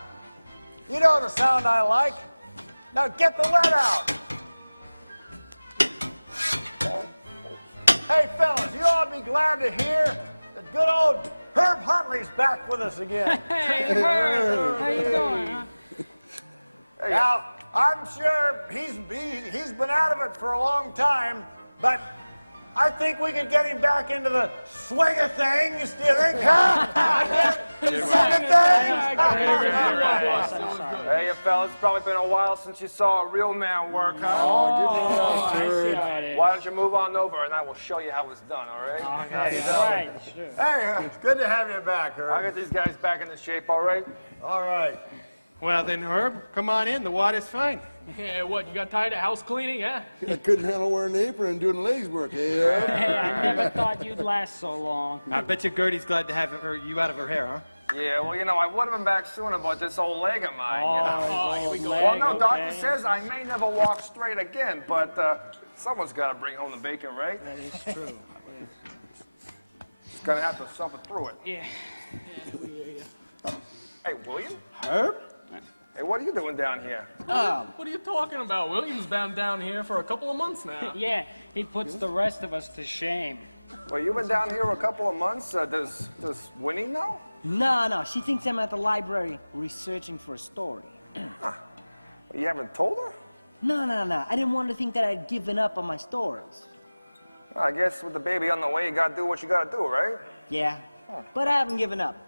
You know the sound I like. Now get the lead out. Hey, fellas, you ought to be glad to hear that good old Herb Huntley's back with us again. Hey, Herb. How you doing, huh? Now, I'm sure he's been out of it for a long time, but I think we can get him back into the swing of things. Do you think, huh? Swing of things? Hey, you fellas, it's probably been a while since you saw a real man work, huh? Oh, I see how it is. Why don't you move on over and I will show you how it's done, all right? Okay, all right, sure. Hey, it's good to have you back, Herb. I'll get these guys back into shape, all right? All right. Well then, Herb, come on in. The water's fine. Yeah, what, you got tired of house cleaning, huh? I couldn't handle wearing an apron and doing legs work, Hey, eh? I never thought you'd last so long. I bet you Gertie's glad to have you out of her hair, huh? Yeah, well, you know, I would have been back soon about this old leg of mine, you know? Oh, here we go. Well, no, doctor Okay. says I may never walk straight again, but someone's got to bring home the bacon, right? That is true. Just gonna have to suffer through it. Yeah. Hey, William? Herb? Hey, what are you doing down here? What are you talking about? William's been down here for a couple of months now. Yeah, he puts the rest of us to shame. Well, you've been down here a couple of months. Does Winnie know? No, she thinks I'm at the library researching for a story. Well, you haven't told her? No. I didn't want her to think that I'd given up on my stories. Well, I guess with the baby on the way, you gotta do what you gotta do, right? Yeah, but I haven't given up.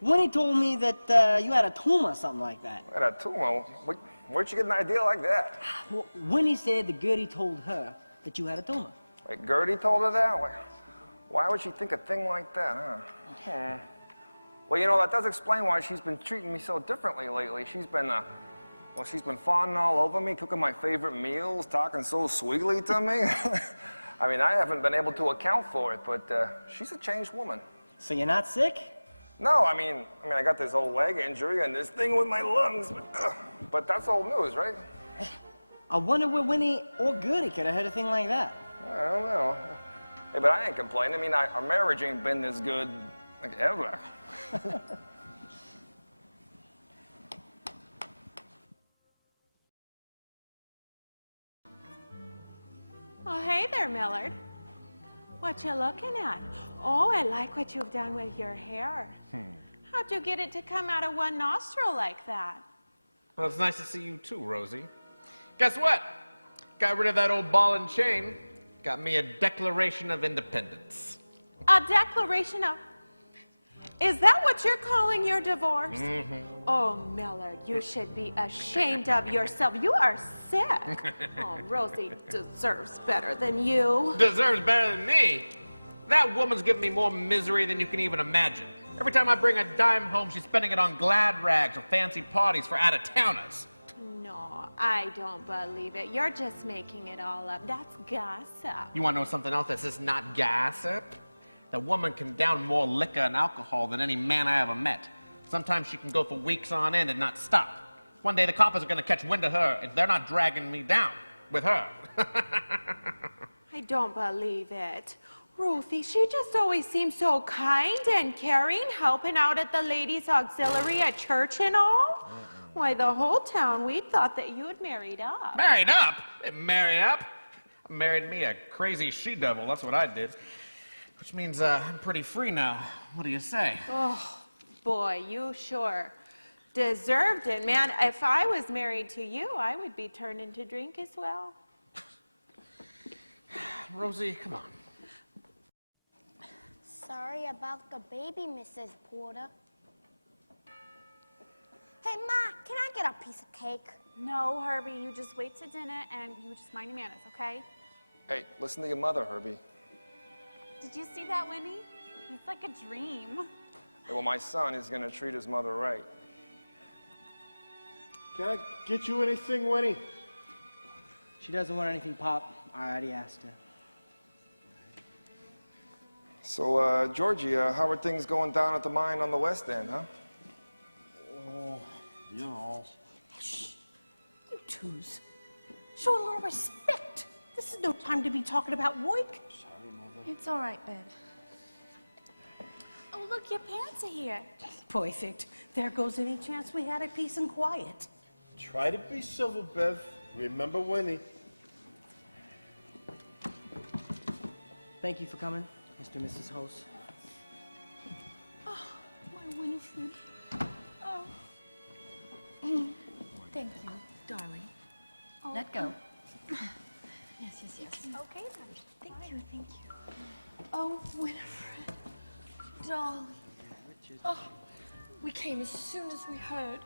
Winnie told me that you had a tumor or something like that. I had a tumor? Where'd you get an idea like that? Well, Winnie said that Gertie told her that you had a tumor. Wait, Gertie told her that? Why would she think a thing like that, huh? Well, you know, that does explain why she's been treating me so differently lately. She's been fawning all over me, cooking my favorite meals, talking so sweetly to me. I mean, I haven't been able to account for it, but she's a changed woman. So you're not sick? No, I mean, I got this old leg injury and this thing with my lungs, but that's old news, right? I wonder where Winnie or Gertie could have heard a thing like that. I don't know. Hey, but I ain't complaining. I mean, our marriage ain't been this good, like, ever. Oh, hey there, Millard. What you looking at? Oh, I like what you've done with your hair. How'd you get it to come out of one nostril like that? Well, it's nice to see you too, Rosie. Guess what? Got rid of that old ball and chain. Got me a Declaration of Independence. A declaration of... Is that what you're calling your divorce? Mm-hmm. Oh, Millard, you should be ashamed of yourself. You are sick. Oh, Rosie deserves better than you. Deserves better than me? That woman's giving me more misery than you can even imagine. Every time I bring a dime home, she's spending it on glad rags or fancy parties for out-of-towners. No, I don't believe it. You're just making it all up. That's gossip. You want to know something else that's just not gossip? That woman can down more liquor and alcohol than any man I ever met. Sometimes she can go for weeks on end and not stop. One day the coppers are going to catch wind of her, and they're not dragging me down with her. I don't believe it. Ruthie, she just always seems so kind and caring, helping out at the ladies' auxiliary at church and all. Why, the whole town, we thought that you had married up. Married up? Married up? Married me a crazy she-devil, that's what I did. Which means I'm pretty free now. What do you say? Oh, boy, you sure deserved it, man. If I was married to you, I would be turned into drink as well. Rosie, come on. Sorry about the baby, Mrs. Porter. Hey, Ma, can I get a piece of cake? No, Herbie, you just wait to dinner and you just mind your manners, okay? Hey, listen to your mother, Herbie. Did you see that, Winnie? He's like a dream. Well, my son is going to treat his mother right. Can I get you anything, Winnie? She doesn't want anything, Pop. I already asked her. So, Georgie, how are things going down at the mine on the West End, huh? Oh, you know. Shh. You twos. Show a little respect. This is no time to be talking about work. Sorry, Mother. It's all right, Bev. Oh, look, your pants are here. Perfect. There goes any chance we had a peace and quiet. Try to be civil, Bev. Remember Winnie. Thank you for coming, Mr. and Mrs. Host. Oh, my Winifred. Oh. Thank you, darling. Oh. Let go. Yes, yes, yes. Okay, then. Thank you, thank you. Oh, Winifred. Darling. Oh, we came as soon as we heard.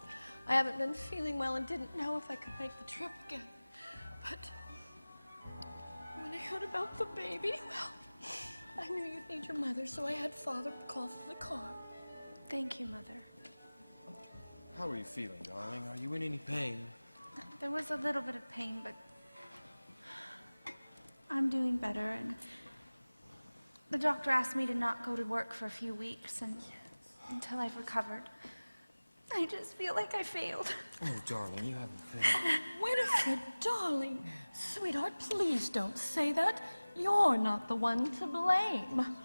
I haven't been feeling well and didn't know if I could make the trip again. But when I heard about the baby, well, I knew you'd need your mother, so I had Father call for the car. Thank you, Mother. How are you feeling, darling? Are you in any pain? There was a little bit of pain, but I'm doing better, and the doctor asked me to not go to work for a few weeks and until I've recovered. I just feel like I failed. Oh, darling, you haven't failed. Winifred, darling. Sweetheart, please don't say that. You're not the one to blame.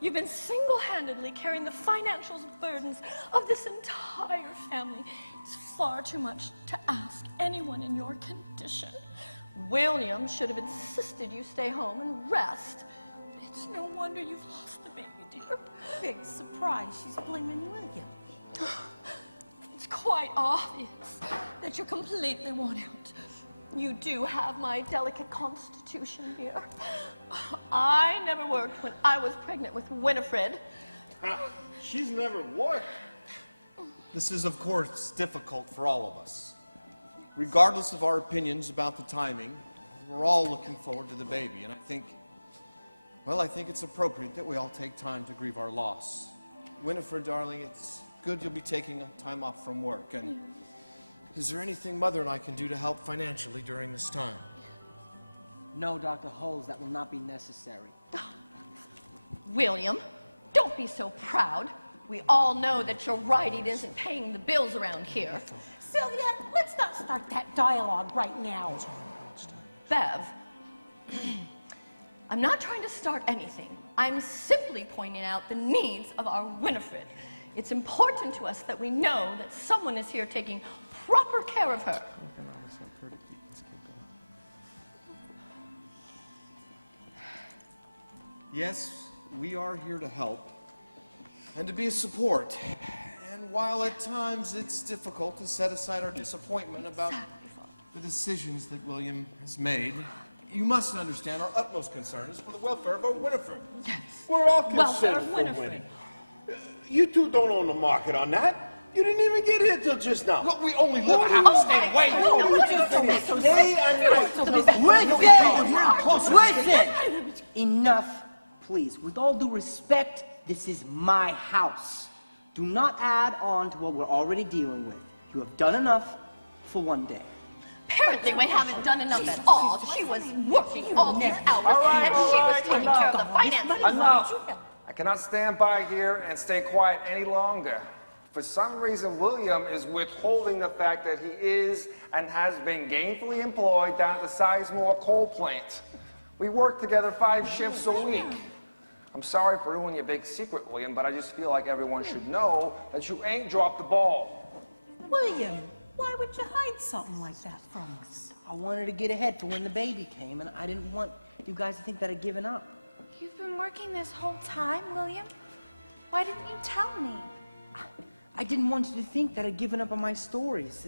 You've been single-handedly carrying the financial burdens of this entire family. It's far too much to ask anyone in your condition. William should have insisted you stay home and rest. It's no wonder you've lost the baby, dear. Big surprise. She's blaming William. It's quite obvious that you're completely worn out. You do have my delicate constitution, dear. I never worked when I was pregnant with Winifred. She's never worked. This is, of course, difficult for all of us. Regardless of our opinions about the timing, we're all looking forward to the baby, and I think it's appropriate that we all take time to grieve our loss. Winifred, darling, it's good you'll be taking time off from work, and is there anything Mother and I can do to help financially during this time? No, Dr. Holes, that will not be necessary. William, don't be so proud. We all know that your writing isn't paying the bills around here. Sylvia, let's not start that dialogue right now. Bev, I'm not trying to start anything. I'm simply pointing out the needs of our Winifred. It's important to us that we know that someone is here taking proper care of her. Yes, we are here to help and to be a support. And while at times it's difficult to set aside our disappointment about the decisions that William has made, you must understand our utmost concern is for the welfare of our Winifred. Yes. We're all Welfare concerned of for Winifred. Winnie. You two don't own the market on that. You didn't even get here till just now. Look, we only live a half a state away. Listen! Enough, please. With all due respect, this is my house. Do not add on to what we're already dealing with. You have done enough for one day. Apparently we haven't done enough at all. She was working all these hours, and she was taking care of the finances. Enough! I cannot stand by here and stay quiet any longer. For some reason, William is withholding the fact that he is and has been gainfully employed down at the Sizemore coal plant. We work together 5 shifts a week. I'm sorry for ruining your big secret, William, but I just feel like everyone should know that you ain't dropped the ball. William, why would you hide something like that from us? I wanted to get ahead for when the baby came, and I didn't want you guys to think that I'd given up. You've been working this whole time, William? Why didn't you tell me? I didn't want you to think that I'd given up on my stories.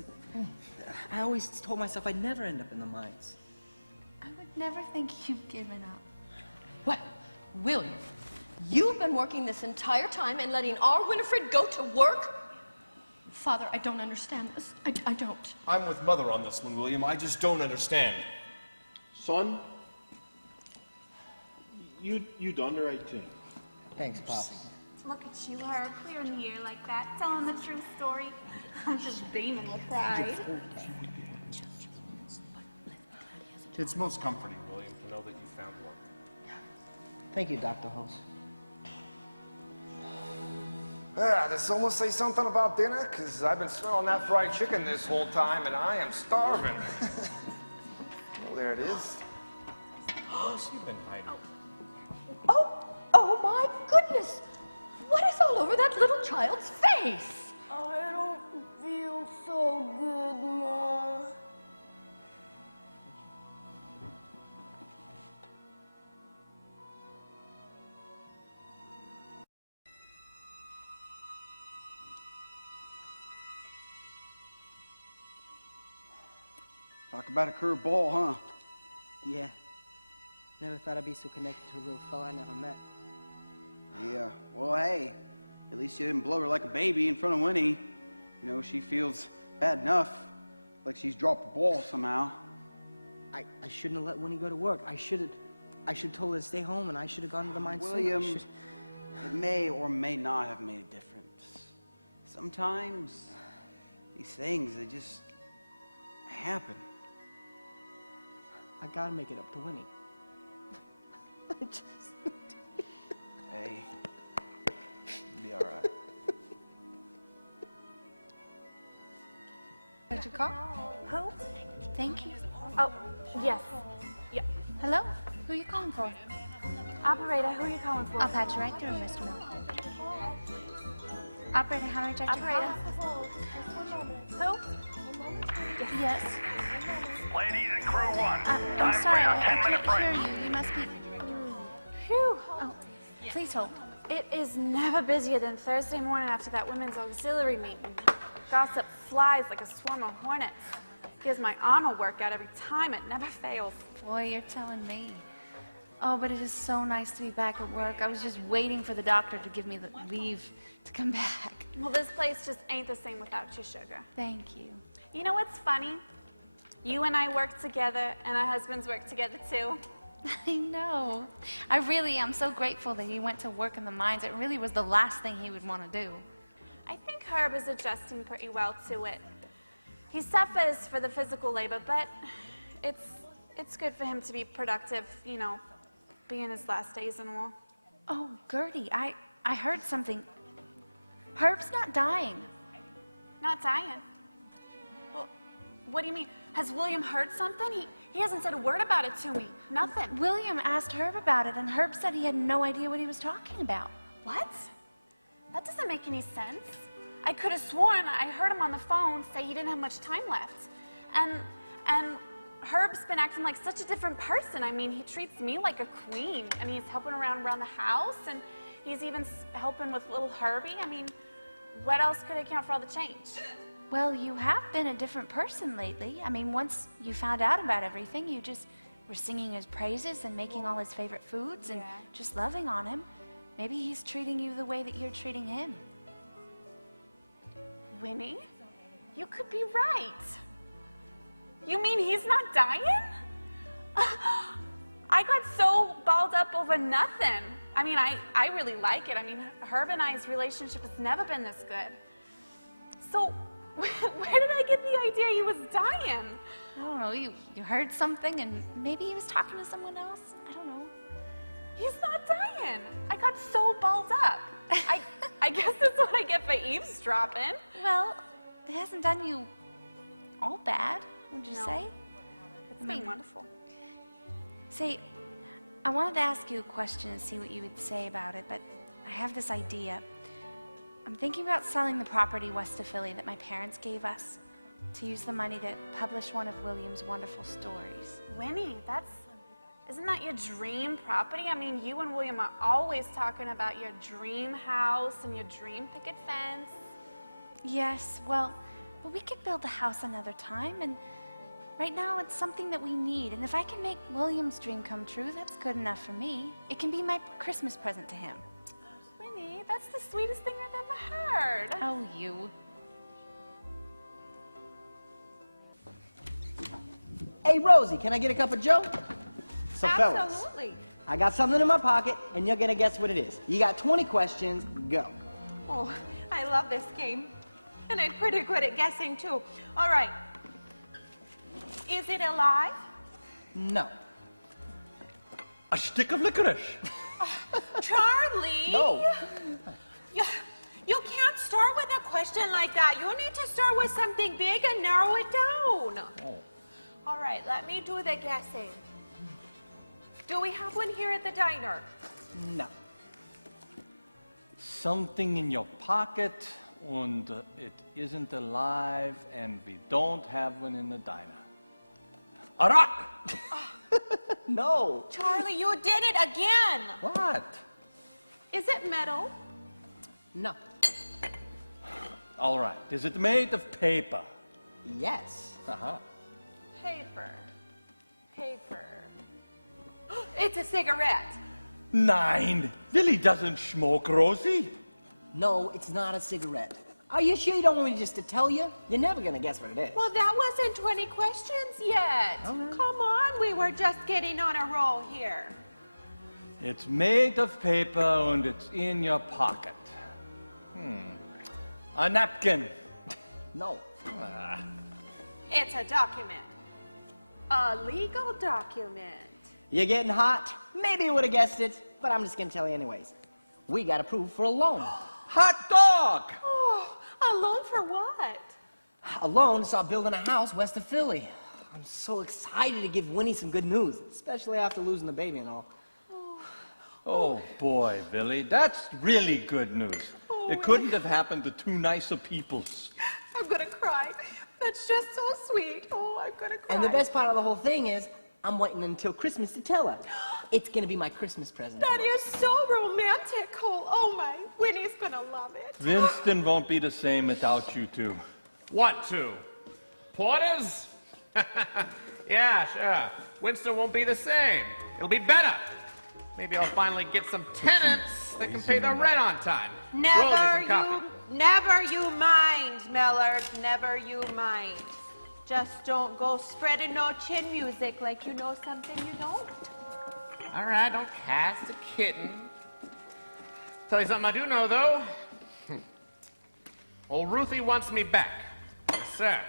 I always told myself I'd never end up in the mines. I would never think you've given up. What? William, you've been working this entire time and letting our Winifred go to work? Father, I don't understand this. I don't. I'm with Mother on this one, William. I just don't understand. Son, you under 18. Thanks, Pops. Look at you, Herb, clearing the air like that, telling the true story. I'm just beaming with pride. It's most comforting, William, to know that you found work. Thank you, Dr. Holmes. Did someone say something about dinner? Because I've been smelling that fried chicken this whole time, and I am starving. Oh, there it is. Where's she been hiding? Oh my goodness! What is all over that little child's face? I don't feel so good, Ma. Talk about a curved ball, huh? Yeah. Never thought I'd be so connected to a little fella I never met. Yeah, well, hey, at least you didn't blow her like a baby in front of Winnie. You know, she feels bad enough, like she's dropped the ball somehow. I shouldn't have let Winnie go to work. I should have told her to stay home, and I should have gone to the mine. William, it may or may not have made a difference. Sometimes these things, they just happen. I gotta make it up to Winnie. Hey, you'll be all right. Did you call? Who? Thank you. Oh, yes. Yeah. Hello? Who are you calling for? Operator, who are you calling for? I'll patch you right through, Mr. Miller. Operator, how may I direct your call? Who? Yes. Ladies and crew one. I'm sorry, I can't hear you. You must be... Phew. Oh, please hold. It is never busier than Thursday morning after that women's auxiliary meeting. Gossip flies like a swarm of hornets. Gives my arm a workout every time. It never fails. Boy, you're telling me. Oh, but it is so nice to be back at work. I was just waiting for the doctor to give me the leave to come back. Well, this place just ain't the same without you, sugar. Thank you. You know what's funny? You and I work together, and our husbands work together, too. I know. I really am so grateful that he went to work in the mines. It really was the last thing he would want to do. I think Herb is adjusting pretty well to it. He suffers for the physical labor, but it's good for him to be productive, you know, being his last days and all. Oh, Gertie, I heard something. Herb's not dying. Not dying? Well, what do you mean? Has William heard something? He hasn't said a word about it to me. Nothing. William asked Herb about it, and Herb said he had no idea what he was talking about. What? That doesn't make any sense. I could have sworn I heard him on the phone say he didn't have much time left. And Herb's been acting like such a different person. I mean, he treats me like a queen, and he's helping around the house, and he's even helping with little Herbie. I mean, what else could account for all the change? Well, you have been a different person lately. I mean, once you found out about everything, you just were singing his praises and making all his favorite foods and just loving on him. Maybe he's treating you the way that you're treating him. Winnie, you could be right. You mean he's not dying? I got so balled up over nothing. I mean, I really like it. I mean, Herb and I's relationship has never been this good. So, where did I get the idea he was dying? I don't know, you heard something and maybe he was talking to someone else? I don't know. He's not dying. I got so balled up. I guess that's what I get for eavesdropping. Well, it hasn't done you all bad, would you No. say? It's been wonderful. Say, I wanted to ask you a question and see what you would say about it, but I have this idea. I'm thinking about selling the property west of Philly that my parents gave us to use the money to publish one of William's wonderful stories. Winnie, isn't that your dream property? I mean, you and William are always talking about your dream house and your dream picket fence. Yes, well, but we could build the house another time, and right now it's something that we need, and if I can make William's dream come true, that's good enough for me. It can be my Christmas present to him. Winnie, that's the sweetest thing I've ever heard. Oh, you. Hey, Rosie, can I get a cup of Joe? So, fellas, Absolutely. I got something in my pocket, and you're gonna guess what it is. You got 20 questions, go. Oh, I love this game. And I'm pretty good at guessing, too. All right. Is it alive? No. A stick of licorice. Charlie! No. You can't start with a question like that. You need to start with something big and narrow it down. Oh. All right, let me do the guessing. Do we have one here at the diner? No. Something in your pocket, and it isn't alive, and we don't have one in the diner. A rock! No. Charlie, you did it again. What? Is it metal? No. All right. Is it made of paper? Yes. Uh-huh. Paper. Paper. It's a cigarette. Nine. Billy doesn't smoke, Rosie. No, it's not a cigarette. Are you sure you don't want me just to tell you? You're never gonna guess what it is. Well, that wasn't 20 questions yet. right. Come on, we were just getting on a roll here. It's made of paper and it's in your pocket. A napkin. No. It's a document. A legal document. You're getting hot? Maybe you would have guessed it, but I'm just gonna tell you anyways. We got approved for a loan. Hot dog! Oh, a loan for what? A loan to start building a house west of Philly. I'm so excited to give Winnie some good news, especially after losing the baby and all. Oh boy, Billy, that's really good news. It couldn't have happened to two nicer peoples. I'm gonna cry. That's just so sweet. Oh, I'm gonna cry. And the best part of the whole thing is, I'm waiting until Christmas to tell her. It's gonna be my Christmas present. That is so romantic, Cole. Oh my, Winnie's gonna love it. Winston won't be the same without you two. What two? Porters? Yeah, sure. Winston won't be the same. It'll be better. Maybe I'll finally get some tenants that can pay their rent on time. Never you mind, Millard. Never you mind. Just don't go spreading no chin music like you know something you don't. All right, don't cast a kitten. Tell you something I do know, though. Old Ruthie wants me back. Yes, sir.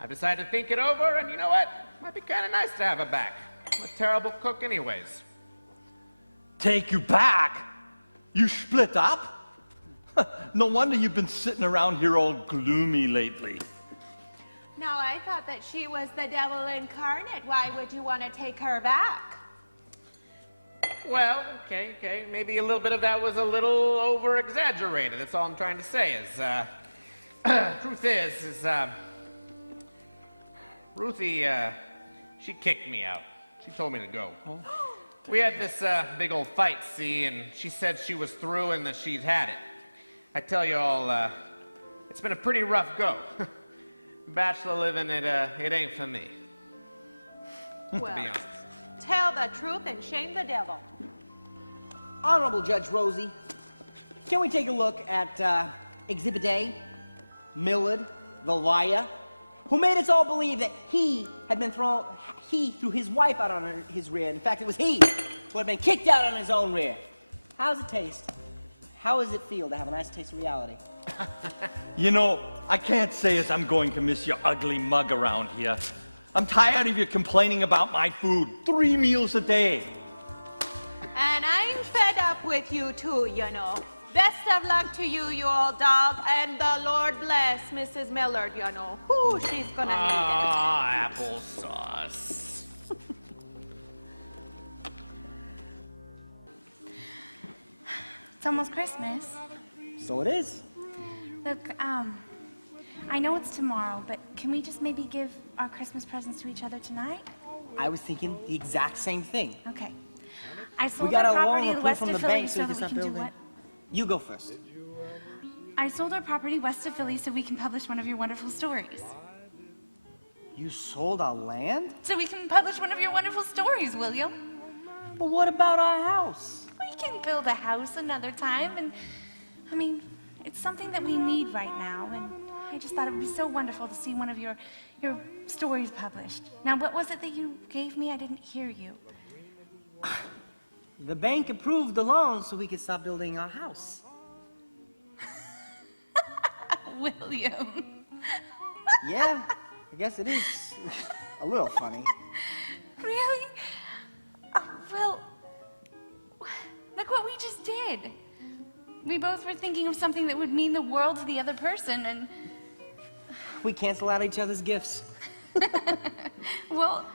I've decided to think it over, and you know what? Might be kind of nice to have her back. I'm a terrible cook anyways. Take you back? You split up? No wonder you've been sitting around here all gloomy lately. Now, I thought that she was the devil incarnate. Why would you want to take her back? Well, okay. Maybe a little bit of that was a little over-exaggerated. That's all I'm trying to say is, truth is, Ruthie, she kicked me out. She told me to go. Oh. We had this big old fight, see, and she said she was through and that she'd had it. I tell you all, it's been a pretty rough go. Bachelor living, it ain't for me. To Well, be honest. tell the truth and shame the devil. Honorable Judge Rosie, can we take a look at Exhibit A? Millard, the liar, who made us all believe that he threw his wife out on his rear. In fact, it was he who had been kicked out on his own rear. How does it taste? How does it feel to have a nice taste of reality? You know, I can't say as I'm going to miss your ugly mug around here. I'm tired of you complaining about my food 3 meals a day. And I'm fed up with you too, you know. Best of luck to you, you old dog, and the Lord bless Mrs. Millard, you know. Whoo, she's gonna need it. Ah, applesauce. It's almost Christmas. So it is. Look, I know it's tomorrow, but can we just maybe give our Christmas presents to each other tonight? I was thinking the exact same thing. Okay. I sold We got our a loan property approved west from of the Philly bank so so we that can we start can do building. what? You go first. I sold our property west of Philly so we can publish one of your wonderful stories. You sold our land? So we can publish one of your wonderful stories, will you? But what about our house? We can build a house another time, and I mean, it's something that we need right now, and I just thought it would be so wonderful to see one of your stories published. Now, what was it that you gave me? I didn't hear you. The bank approved the loan so we could start building our house. William. Yeah, I guess it is a little funny. Really? Well, look what we just did. We both were thinking of something that would mean the world to the other person, and... We cancel out each other's gifts. Well,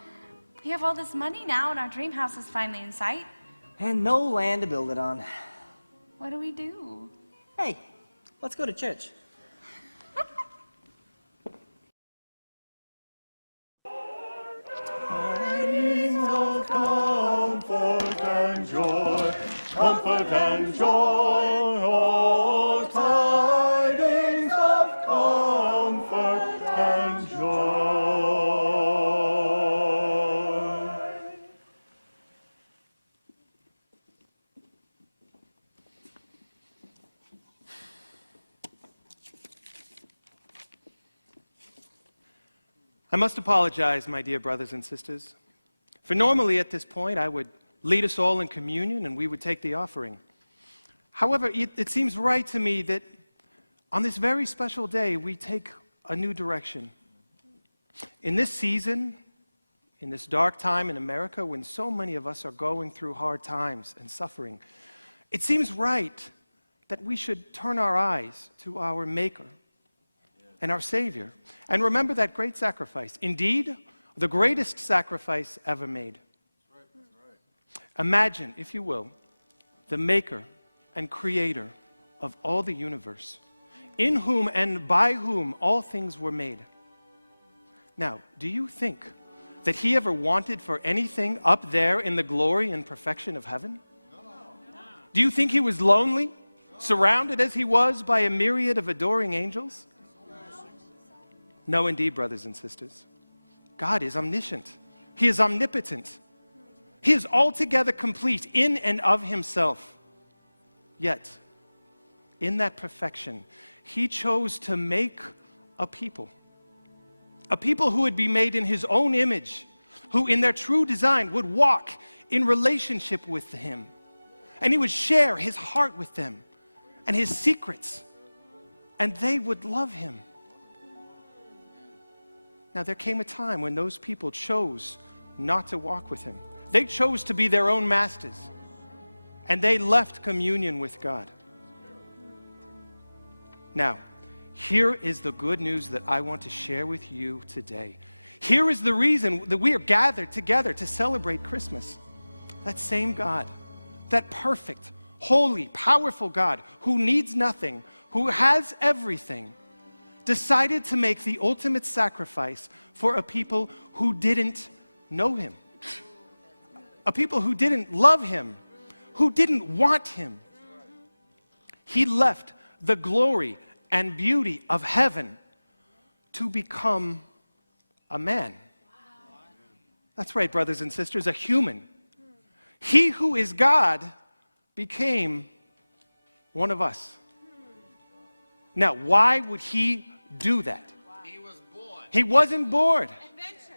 we have all this money now, and our dream house is finally in sight. And no land to build it on. What do we do? Hey, let's go to church. Tidings of comfort and joy, comfort and joy, oh, tidings of comfort and joy. I must apologize, my dear brothers and sisters, for normally at this point I would lead us all in communion and we would take the offering. However, it seems right to me that on this very special day we take a new direction. In this season, in this dark time in America when so many of us are going through hard times and suffering, it seems right that we should turn our eyes to our Maker and our Savior, and remember that great sacrifice. Indeed, the greatest sacrifice ever made. Imagine, if you will, the Maker and Creator of all the universe, in whom and by whom all things were made. Now, do you think that He ever wanted for anything up there in the glory and perfection of heaven? Do you think He was lonely, surrounded as He was by a myriad of adoring angels? No, indeed, brothers and sisters. God is omniscient. He is omnipotent. He is altogether complete in and of Himself. Yet, in that perfection, He chose to make a people who would be made in His own image, who in their true design would walk in relationship with Him, and He would share His heart with them and His secrets, and they would love Him. Now, there came a time when those people chose not to walk with Him. They chose to be their own masters, and they left communion with God. Now, here is the good news that I want to share with you today. Here is the reason that we are gathered together to celebrate Christmas. That same God, that perfect, holy, powerful God who needs nothing, who has everything, decided to make the ultimate sacrifice for a people who didn't know Him, a people who didn't love Him, who didn't want Him. He left the glory and beauty of heaven to become a man. That's right, brothers and sisters, a human. He who is God became one of us. Now, why would He do that. He was bored. He wasn't bored.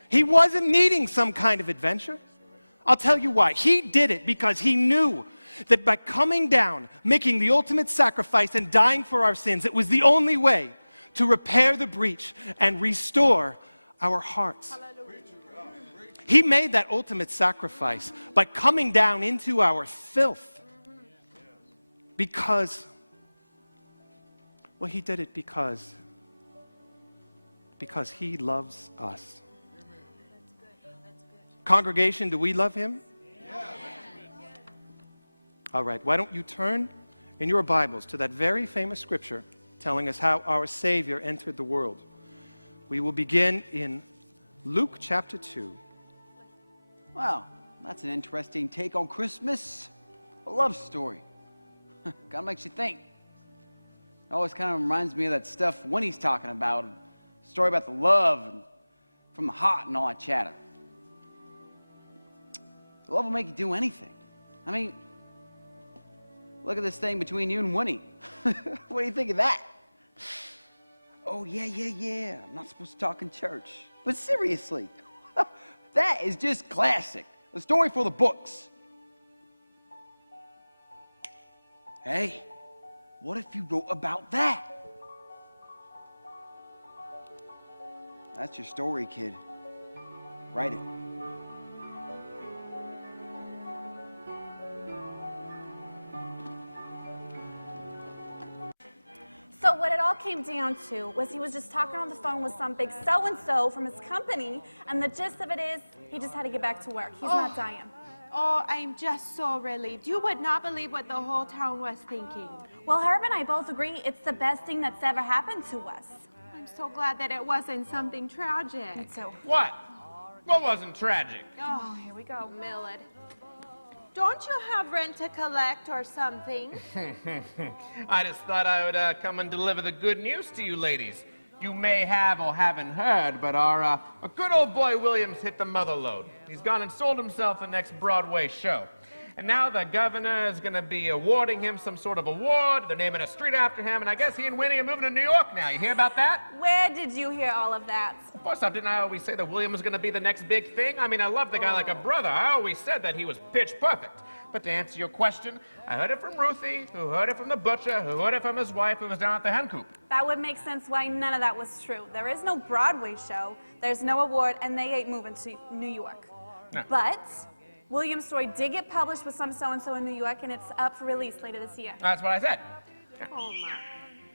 He wasn't needing some kind of adventure. I'll tell you why. He did it because he knew that by coming down, making the ultimate sacrifice and dying for our sins, it was the only way to repair the breach and restore our hearts. He made that ultimate sacrifice by coming down into our filth because, well, he did it because he loves us. Congregation, do we love him? All right, why don't you turn in your Bibles to that very famous scripture telling us how our Savior entered the world. We will begin in Luke chapter 2. Wow, that's an interesting take on Christmas. A love story. Kind of makes you think. It always kind of reminds me of that stuff Winnie's talking about. A story about the love and from the heart and all that chatter. Love will make you do anything. I mean, look at this thing between you and Winnie. What do you think of that? Oh, yeah. I'm not supposed to talk in church. But seriously, that is just classic. A story for the books. Hey, what if you wrote about that? That's your story, kid. Write it. So what it all came down to was he was just talking on the phone with some big so-and-so from his company, and the gist of it is he just had to get back to work. He's not dying. Oh, I'm just so relieved. You would not believe what the whole town was thinking. Well, Herb and I both agree it's the best thing that's ever happened to us. I'm so glad that it wasn't something tragic. Me too. What? What wasn't tragic? Oh, here we go, Millard. Don't you have rent to collect or something? I just thought I would come and deliver the good news to you ladies. You may have or haven't heard, but our good old boy Williams hit the mother lode. He's gone and sold himself the next Broadway show. And now the governor is going to be awarding him some sort of award. They're naming a street after him, and I guess he and Winnie are moving to New York now. You hear about that? Where did you hear all of that? First off, didn't I always say that William was going to be the next big thing? I mean, I love the guy like a brother. I always said that he was pitch perfect. But to answer your question, I heard it from Ruthie, who heard it from the butcher, who heard it from his wife, who was down at the hen coop. That would make sense why none of that was true. There is no Broadway show, there's no award, and they ain't moving to New York. No. But William's story did get published with some so-and-so in New York, and it's up for release later this year. That's what I said. Oh, my.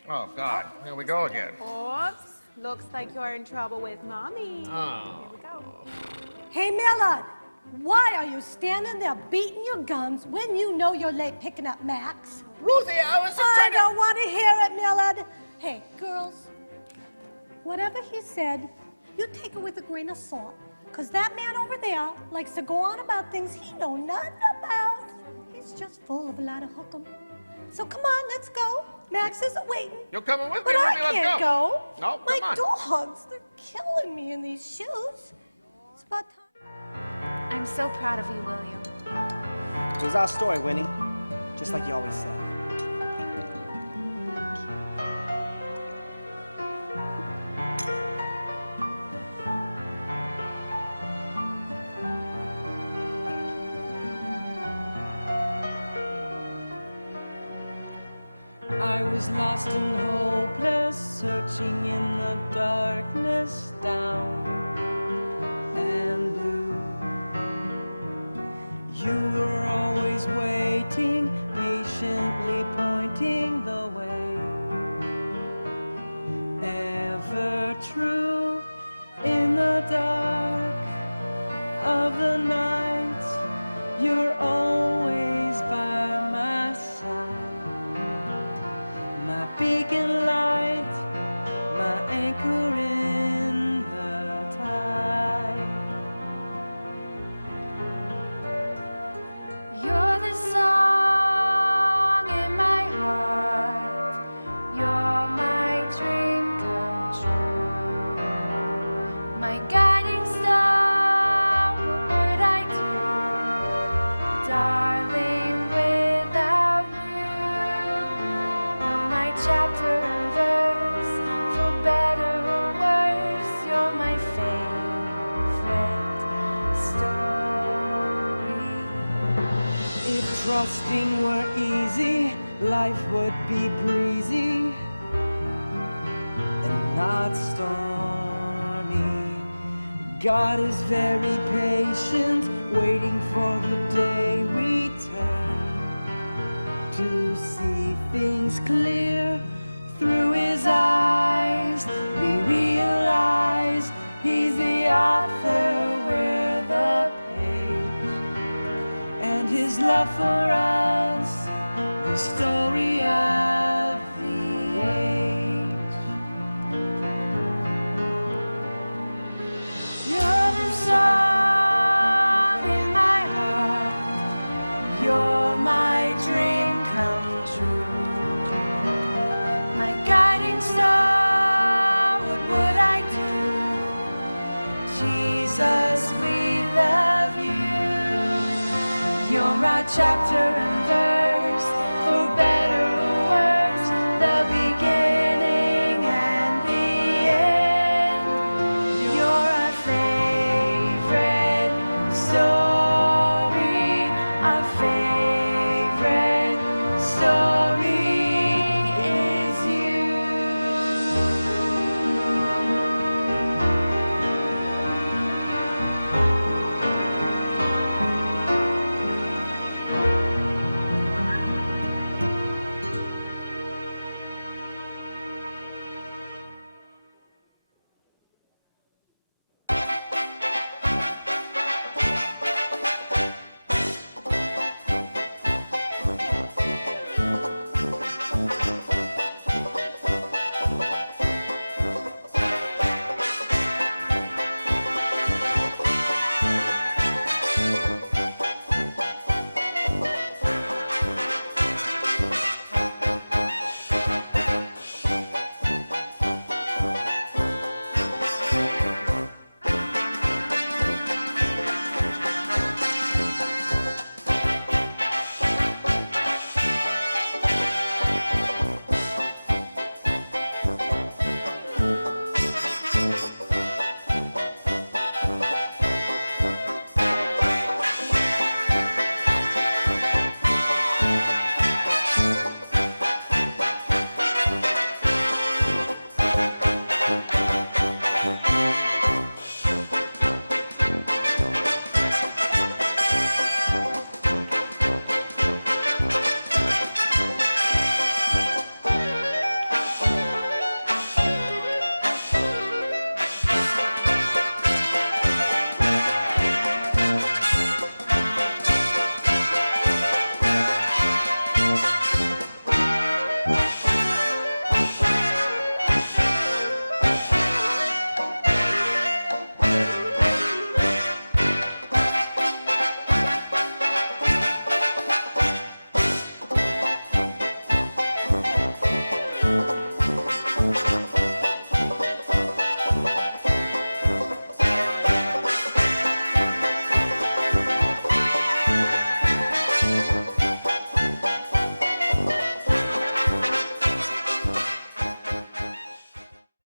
Oh, God. Here we go again. Oops. Looks like you're in trouble with Mommy. Oh. Here we go. Hey, Millard, why are you standing there beating your gums when you know you're late picking up Max? Ruthie, I was just trying I don't want to hear it, Millard. Hey, girls, whatever he said, you take it with a grain of salt. Because that man over there likes to go on about things he know nothing about. He's just full of a lot of hook'em. So come on, let's go. Max isn't waiting. You're coming with But me, I Ruthie, let's can't go. No, My come on. dogs, they're killing me in these shoes. It's about time. I'm so proud of you, William. It was our story, Winnie. Just like you always said. I was lost and hopeless, searching in the darkness, down and blue. You were always waiting, patiently pointing the way. Ever true in the dark of the night, you're always by my side. My beacon light, my anchor in the tide. You're the song in my heart. You're my dream come true. My guiding star, what would I do, darling, without you? You're my chapter and verse, for better trusting were easy, life would be breezy and not stormy. God is very patient, waiting for the day we turn to see things clear through his eyes. We realize he's the author, we're the page, and his love for us, the story of the age. You're the song in my heart, you're my dream come true, my guiding star. What would I do? Jesus, we love you. You're our chapter and verse.